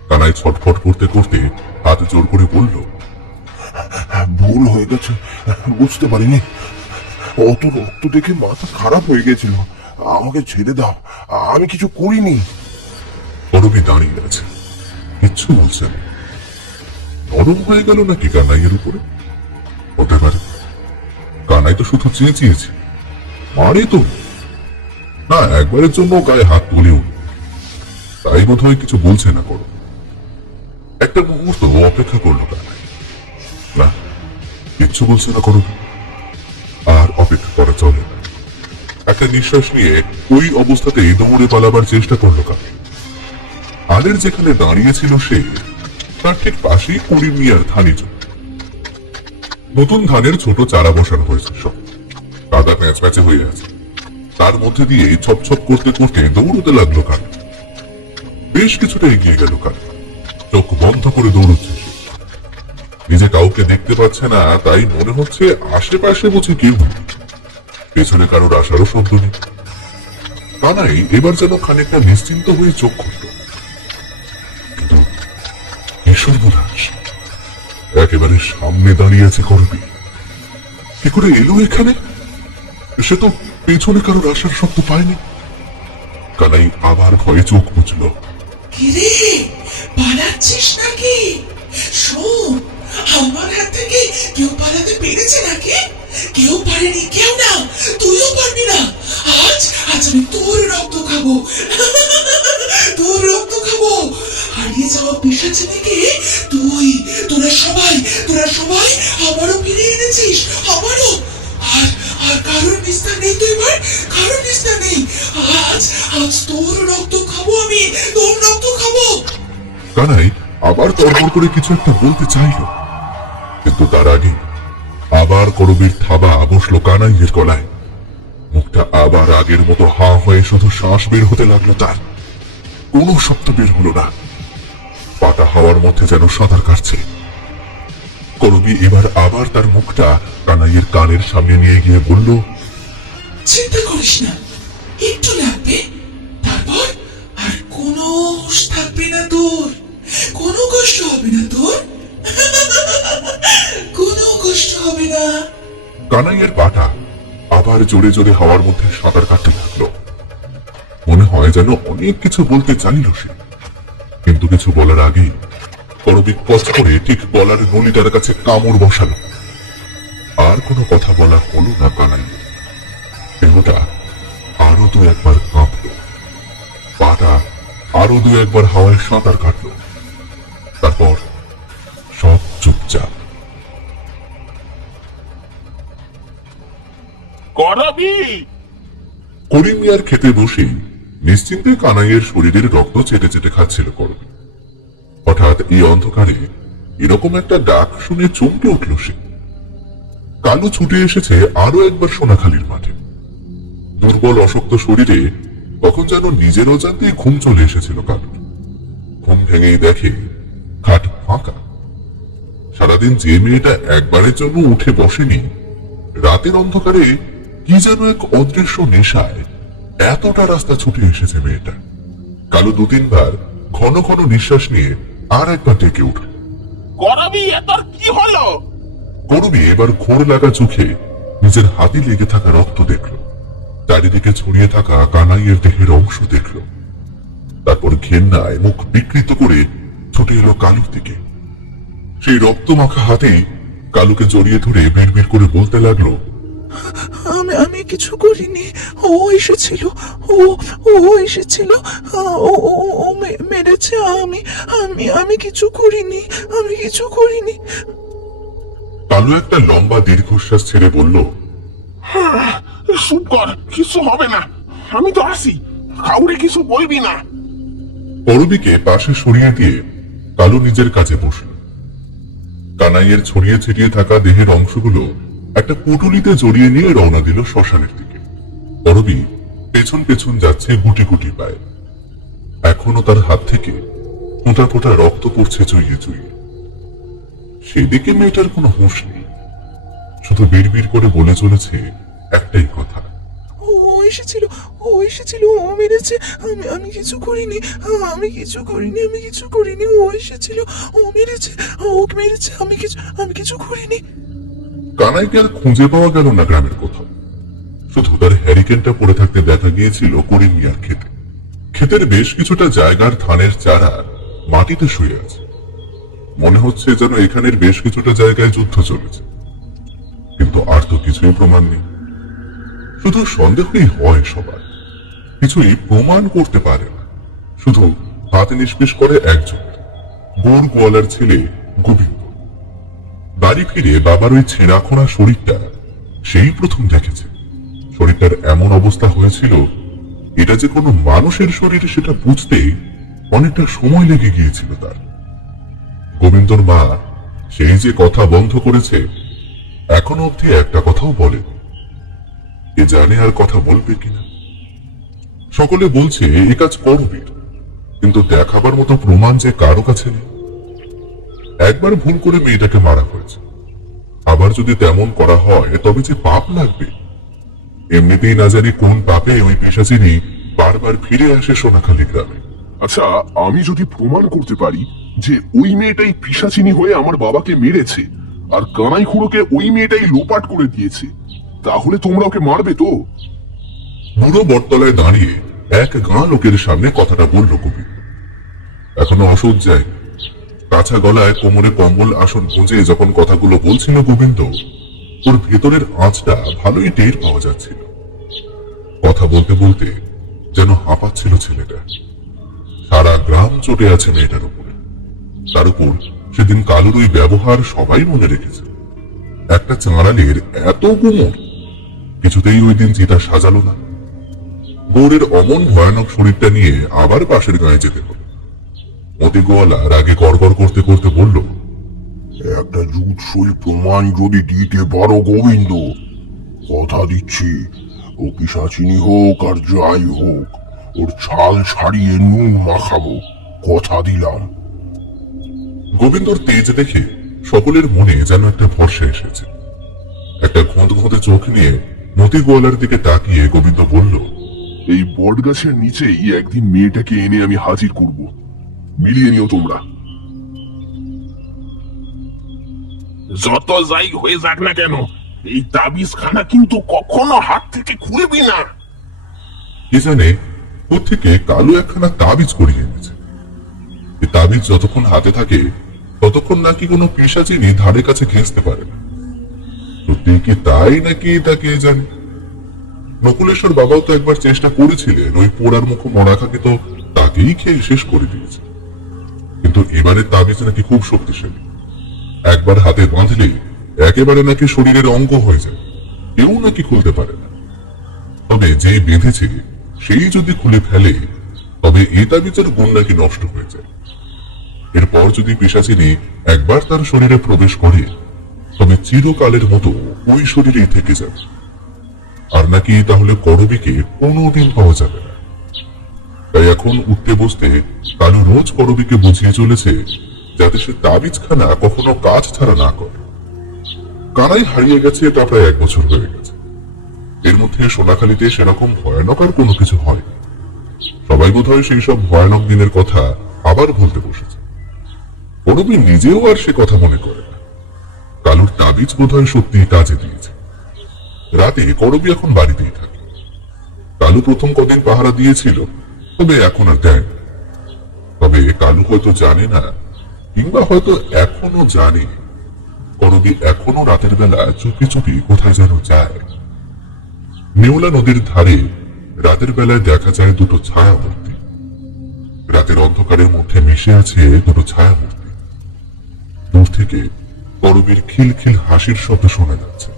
কানাই ছটফট করতে করতে হাত জোর করে বলল, ভুল হয়ে গেছে, বুঝতে পারিনি। অত রক্ত দেখে মাথা খারাপ হয়ে গেছিল। আমাকে ছেড়ে দাও, আমি কিছু করিনি। করবী দাঁড়িয়ে আছে, কিচ্ছু বলছে না। নরম হয়ে গেল নাকি কানাইয়ের উপরে? হতে পারে। কানাই তো শুধু চেঁচিয়েছে, মারে তো না। একবারের জন্য গায়ে হাত তুলে উঠল, তাই বোধ হয় কিছু বলছে না। করো একটা মুহূর্ত অপেক্ষা করলো কানাই। না, কিচ্ছু বলছে না করবী। আর অপেক্ষা করা চলে না। একটা নিঃশ্বাস নিয়ে ওই অবস্থাতেই দৌড়ে পালাবার চেষ্টা করলো কানাই। আলের যেখানে দাঁড়িয়েছিল সে, তার ঠিক পাশেই করিম মিয়ার ধানি জমি। নতুন ধানের ছোট চারা বসানো হয়েছে সব। কাদা প্যাঁচ প্যাঁচে হয়ে আছে। তার মধ্যে দিয়ে ছপ করতে করতে দৌড়তে লাগলো কানাই। বেশ কিছুটা এগিয়ে গেল কানাই। চোখ বন্ধ করে দৌড়চ্ছে সে। নিজে কাউকে দেখতে পাচ্ছে না, তাই মনে হচ্ছে আশেপাশে বুঝি কেউ নেই। পেছনে কারোর আসারও শব্দ নেই। কানাই এবার যেন খানিকটা নিশ্চিন্ত হয়ে চোখ খুলল। কিন্তু ঈশ্বর বোধাস, একেবারে সামনে দাঁড়িয়ে আছে করবী। কি করে এলো এখানে? সে তো পেছনে কারোর আসার শব্দ পায়নি। কানাই আবার ভয়ে চোখ মুছল। কিরে, পালাচ্ছিস নাকি? শোন, আমার হাত থেকে কেউ পালাতে পেরেছে নাকি? কেউ পারেনি, কেউ না। তুইও পারবি না। আজ আমি তোর রক্ত খাবো। তোর রক্ত খাবো। হারিয়ে যাওয়া পিশাচিনীকে তোরা সবাই আবারও ফিরে এনেছিস। আবারও। আর কারোর নিস্তার নেই তো এবার? কারোর নিস্তার নেই। আজ তোর রক্ত খাবো আমি। তোর রক্ত খাবো। কানাই আবার তড়বড় করে কিছু একটা বলতে চাইল, কিন্তু তার আগে আবার করবীর থাবা বসলো কানাইয়ের গলায়। মুখটা আবার আগের মতো হা হয়ে শুধু শ্বাস বের হতে লাগলো তার। কোনো শব্দ বের হলো না। পাতা হাওয়ার মধ্যে যেন সাঁতার কাটছে। করবী এবার আবার তার মুখটা কানাইয়ের কানের সামনে নিয়ে গিয়ে বলল, চিন্তা করিস না, একটু লাগবে। তারপর আর কোনো হুঁশ থাকবে না তোর। কোনো কষ্ট হবে না তোর। কোনো কষ্ট হবে না। কানাইয়ের পাটা আবার জোরে জোরে হাওয়ার মধ্যে সাঁতার কাটতে লাগলো। মনে হয় যেন অনেক কিছু বলতে চাইল সে, কিন্তু কিছু বলার আগেই করবী কচ করে ঠিক গলার নলিটার কাছে কামড় বসালো। আর কোনো কথা বলা হলো না কানাইয়ের। দেহটা আরো দু একবার কাঁপলো, পাটা আরো দু একবার হাওয়ায় সাঁতার কাটলো। তারপর সব চুপচাপ। করবী, করিম মিয়ার খেতে বসেই নিশ্চিন্তে কানাইয়ের শরীরের রক্ত চেটে চেটে খাচ্ছিল করবী। হঠাৎ এই অন্ধকারে এরকম একটা ডাক শুনে চমকে উঠল সে। কালু ছুটে এসেছে আরো একবার সোনাখালীর মাঠে। দুর্বল অশক্ত শরীরে তখন যেন নিজের অজান্তেই ঘুম চলে এসেছিল কালুর। ঘুম ভেঙেই দেখে খাট ফাঁকা। সারাদিন যে মেয়েটা একবারের জন্য উঠে বসেনি, রাতের অন্ধকারে কি যেন এক অদৃশ্য নেশায় এতটা রাস্তা ছুটে এসেছে মেয়েটা। কালু 2-3 বার ঘন ঘন নিঃশ্বাস নিয়ে আর একবার ডেকে উঠল। করবি এ তোর কি হলো? করবি এবার ঘোর লাগা চোখে নিজের হাতে লেগে থাকা রক্ত দেখল, চারিদিকে ছড়িয়ে থাকা কানাইয়ের দেহের অংশ দেখল। তারপর ঘেন্নায় মুখ বিকৃত করে ছুটে এলো কালুর দিকে। সেই রক্ত মাখা হাতে কালুকে জড়িয়ে ধরে বিড়বিড় করে বলতে লাগলো, আমি কিছু করিনি। ও এসেছিল, ও ও এসেছিল, ও মেরেছে। আমি কিছু করিনি, আমি কিছু করিনি। কালু একটা লম্বা দীর্ঘশ্বাস ছেড়ে বলল, চুপ কর, কিছু হবে না, আমি তো আসি, কাউরে কিছু বলবি না। করবিকে পাশে সরিয়ে দিয়ে কালু নিজের কাজে বসল। কানাইয়ের ছড়িয়ে ছিটিয়ে থাকা দেহের অংশগুলো একটা পুটুলিতে জড়িয়ে নিয়ে রওনা দিল শ্মশানের দিকে। করবি পেছন পেছন যাচ্ছে গুটি গুটি পায়ে। এখনো তার হাত থেকে ফোঁটা ফোঁটা রক্ত পড়ছে চুইয়ে চুইয়ে। সেদিকে মেয়েটার কোনো হুঁশ নেই, শুধু বিড়বিড় করে বলে চলেছে একটাই কথা, ও এসেছিল, ও এসেছিল, ও মেরেছে। আমি কিছু করিনি, আমি কিছু করিনি, আমি কিছু করিনি। ও এসেছিল, ও মেরেছে, ওকে মেরেছে। আমি কিছু করিনি। কানাইকে আর খুঁজে পাওয়া গেল না গ্রামের কোথাও। শুধু তার হ্যারিকেনটা পড়ে থাকতে দেখা গিয়েছিল করিম মিয়ার ক্ষেতে। ক্ষেতের বেশ কিছুটা জায়গার ধানের চারা মাটিতে শুয়ে আছে। মনে হচ্ছে যেন এখানের বেশ কিছুটা জায়গায় যুদ্ধ চলেছে, কিন্তু আর তো কিছুই প্রমাণ নেই। শুধু সন্দেহই হয় সবার, কিছুই প্রমাণ করতে পারে না। শুধু হাত নিষ্পিস করে একজন, গোর গোয়ালার ছেলে গোবিন্দ। বাড়ি ফিরে বাবার ওই ছেঁড়া খোঁড়া শরীরটা সেই প্রথম দেখেছে। শরীরটার এমন অবস্থা হয়েছিল, এটা যে কোনো মানুষের শরীর সেটা বুঝতে অনেকটা সময় লেগে গিয়েছিল তার। গোবিন্দর মা সেই যে কথা বন্ধ করেছে, এখনো অবধি একটা কথাও বলে, এ জানে আর কথা বলবে কিনা। সকলে বলছে এ কাজ করবি, কিন্তু দেখাবার মতো প্রমাণ যে কারো কাছে নেই। একবার ভুল করে মেয়েটাকে মারা হয়েছে, আবার যদি তেমন করা হয় তবে যে পাপ লাগবে। এমনিতেই না জানি কোন পাপে ওই পেশাচিনি বারবার ফিরে আসে সোনাখালী গ্রামে। আচ্ছা, আমি যদি প্রমাণ করতে পারি যে ওই মেয়েটাই পিশাচিনী হয়ে আমার বাবাকে মেরেছে আর কানাই খুঁড়োকে ওই মেয়েটাই লোপাট করে দিয়েছে, তাহলে তোমরা ওকে মারবে তো? বুড়ো বটতলায় দাঁড়িয়ে এক গাঁ লোকের সামনে কথাটা বলল কবি। এখনো অসহ্যায় কাঁচা গলায় কোমরে কম্বল আসন গুঁজে যখন কথাগুলো বলছিল গোবিন্দ, ওর ভেতরের আঁচটা ভালোই টের পাওয়া যাচ্ছিল। কথা বলতে বলতে যেন হাঁপাচ্ছিল ছেলেটা। সারা গ্রাম চটে আছে মেয়েটার উপরে। তার উপর সেদিন কালুর ওই ব্যবহার সবাই মনে রেখেছে। একটা চাঁড়ালের এত গুমর কিছুতেই ওই দিন চিতা সাজালো না। গৌরের অমন ভয়ানক শরীরটা নিয়ে আবার পাশের গায়ে যেতে হলো। মতি গোয়ালা রাগে গড়গড় করতে করতে বলল, একটা জুৎসই প্রমাণ যদি দিতে পারো গোবিন্দ, কথা দিচ্ছি ও পিশাচিনী হোক আর যাই হোক, ওর ছাল ছাড়িয়ে নুন মাখাবো, কথা দিলাম। গোবিন্দর তেজ দেখে সকলের মনে যেন একটা ভরসা এসেছে। একটা ঘোঁত ঘোঁতে চোখ নিয়ে মতি গোয়ালার দিকে তাকিয়ে গোবিন্দ বলল, এই বট গাছের নিচেই একদিন মেয়েটাকে এনে আমি হাজির করব, মিলিয়ে নিও তোমরা। যত যাই হয়ে যাক না কেন, এই তাবিজ খানা কিন্তু কখনো হাত থেকে খুলবি না। কি জানে কোত্থেকে কালু একখানা তাবিজ করিয়ে এনেছে। এই তাবিজ যতক্ষণ হাতে থাকে ততক্ষণ নাকি কোনো পিশাচিনি ধারে কাছে ঘেঁচতে পারে না। সত্যি কি তাই নাকি তাকে জানে। নকুলেশ্বর বাবাও তো একবার চেষ্টা করেছিলেন, ওই পোড়ার মুখ মরাখাকে তো তাকেই খেয়ে শেষ করে দিয়েছে। কিন্তু এবারে তাবিজ নাকি খুব শক্তিশালী, একবার হাতে বাঁধলে একেবারে নাকি শরীরের অঙ্গ হয়ে যায়, কেউ নাকি খুলতে পারে না। তবে যে বেঁধেছে সেই যদি খুলে ফেলে তবে এ তাবিজের গুণ নাকি নষ্ট হয়ে যায়। এরপর যদি পিশাচিনী একবার তার শরীরে প্রবেশ করে তবে চিরকালের মতো ওই শরীরেই থেকে যাবে, আর নাকি তাহলে করবীকে কোনোদিন পাওয়া যাবে না। তাই এখন উঠতে বসতে কালু রোজ করবীকে বুঝিয়ে চলেছে যাতে সে তাবিজখানা কখনো কাজ ছাড়া না করে। কানাই হারিয়ে গেছে তা প্রায় 1 বছর হয়ে গেছে। এর মধ্যে সোনাখালীতে সেরকম ভয়ানক আর কোনো কিছু হয়নি। সবাই বোধহয় সেই সব ভয়ানক দিনের কথা আবার বলতে বসেছে। করবী নিজেও আর সে কথা মনে করে না। কালুর তাবিজ বোধহয় সত্যি কাজে দিয়েছে। রাতে করবী এখন বাড়িতেই থাকে। কালু প্রথম কদিন পাহারা দিয়েছিল, তবে এখন আর দেয় না। তবে কালু হয়তো জানে না, কিংবা হয়তো এখনো জানে, করবী এখনো রাতের বেলা চুপি চুপি কোথায় যেন যায়। নেউলা নদীর ধারে রাতের বেলায় দেখা যায় দুটো ছায়া মূর্তি। রাতের অন্ধকারের মধ্যে মিশে আছে দুটো ছায়া মূর্তি। দূর থেকে করবীর খিলখিল হাসির শব্দ শোনা যাচ্ছে।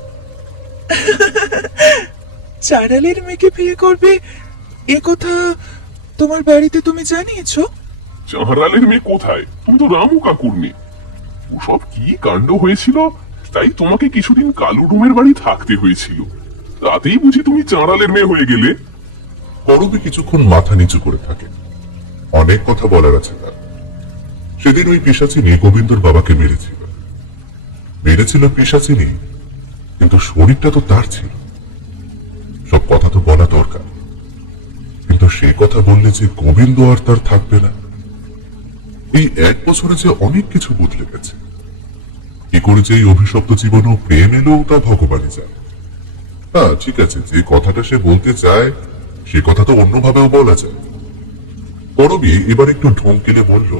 চারালের মেয়েকে বিয়ে করবে এ কথা তোমার বাড়িতে তুমি জানিয়েছো? চাঁড়ালের মেয়ে কোথায়? তুমি তো রামু কাকুর মেয়ে। ওসব কি কাণ্ড হয়েছিল, তাই তোমাকে কিছুদিন কালু ডোমের বাড়ি থাকতে হয়েছিল। তাতেই বুঝি তুমি চাঁড়ালের মেয়ে হয়ে গেলে? করবী কিছুক্ষণ মাথা নিচু করে থাকে। অনেক কথা বলার আছে তার। সেদিন ওই পিশাচিনী গোবিন্দর বাবাকে মেরেছিল পিশাচিনী, কিন্তু শরীরটা তো তার ছিল। সব কথা তো বলা দরকার, কিন্তু সেই কথা বললে যে গোবিন্দ আর তার থাকবে না। এই 1 বছরে যে অনেক কিছু বদলে গেছে। কি করে যে এই অভিশপ্ত জীবনেও প্রেম এলো তা ভগবানই জানে। হ্যাঁ ঠিক আছে, যে কথাটা সে বলতে চায় সে কথা তো অন্যভাবেও বলা যায়। করবী এবার একটু ঢোক গেলে বলল,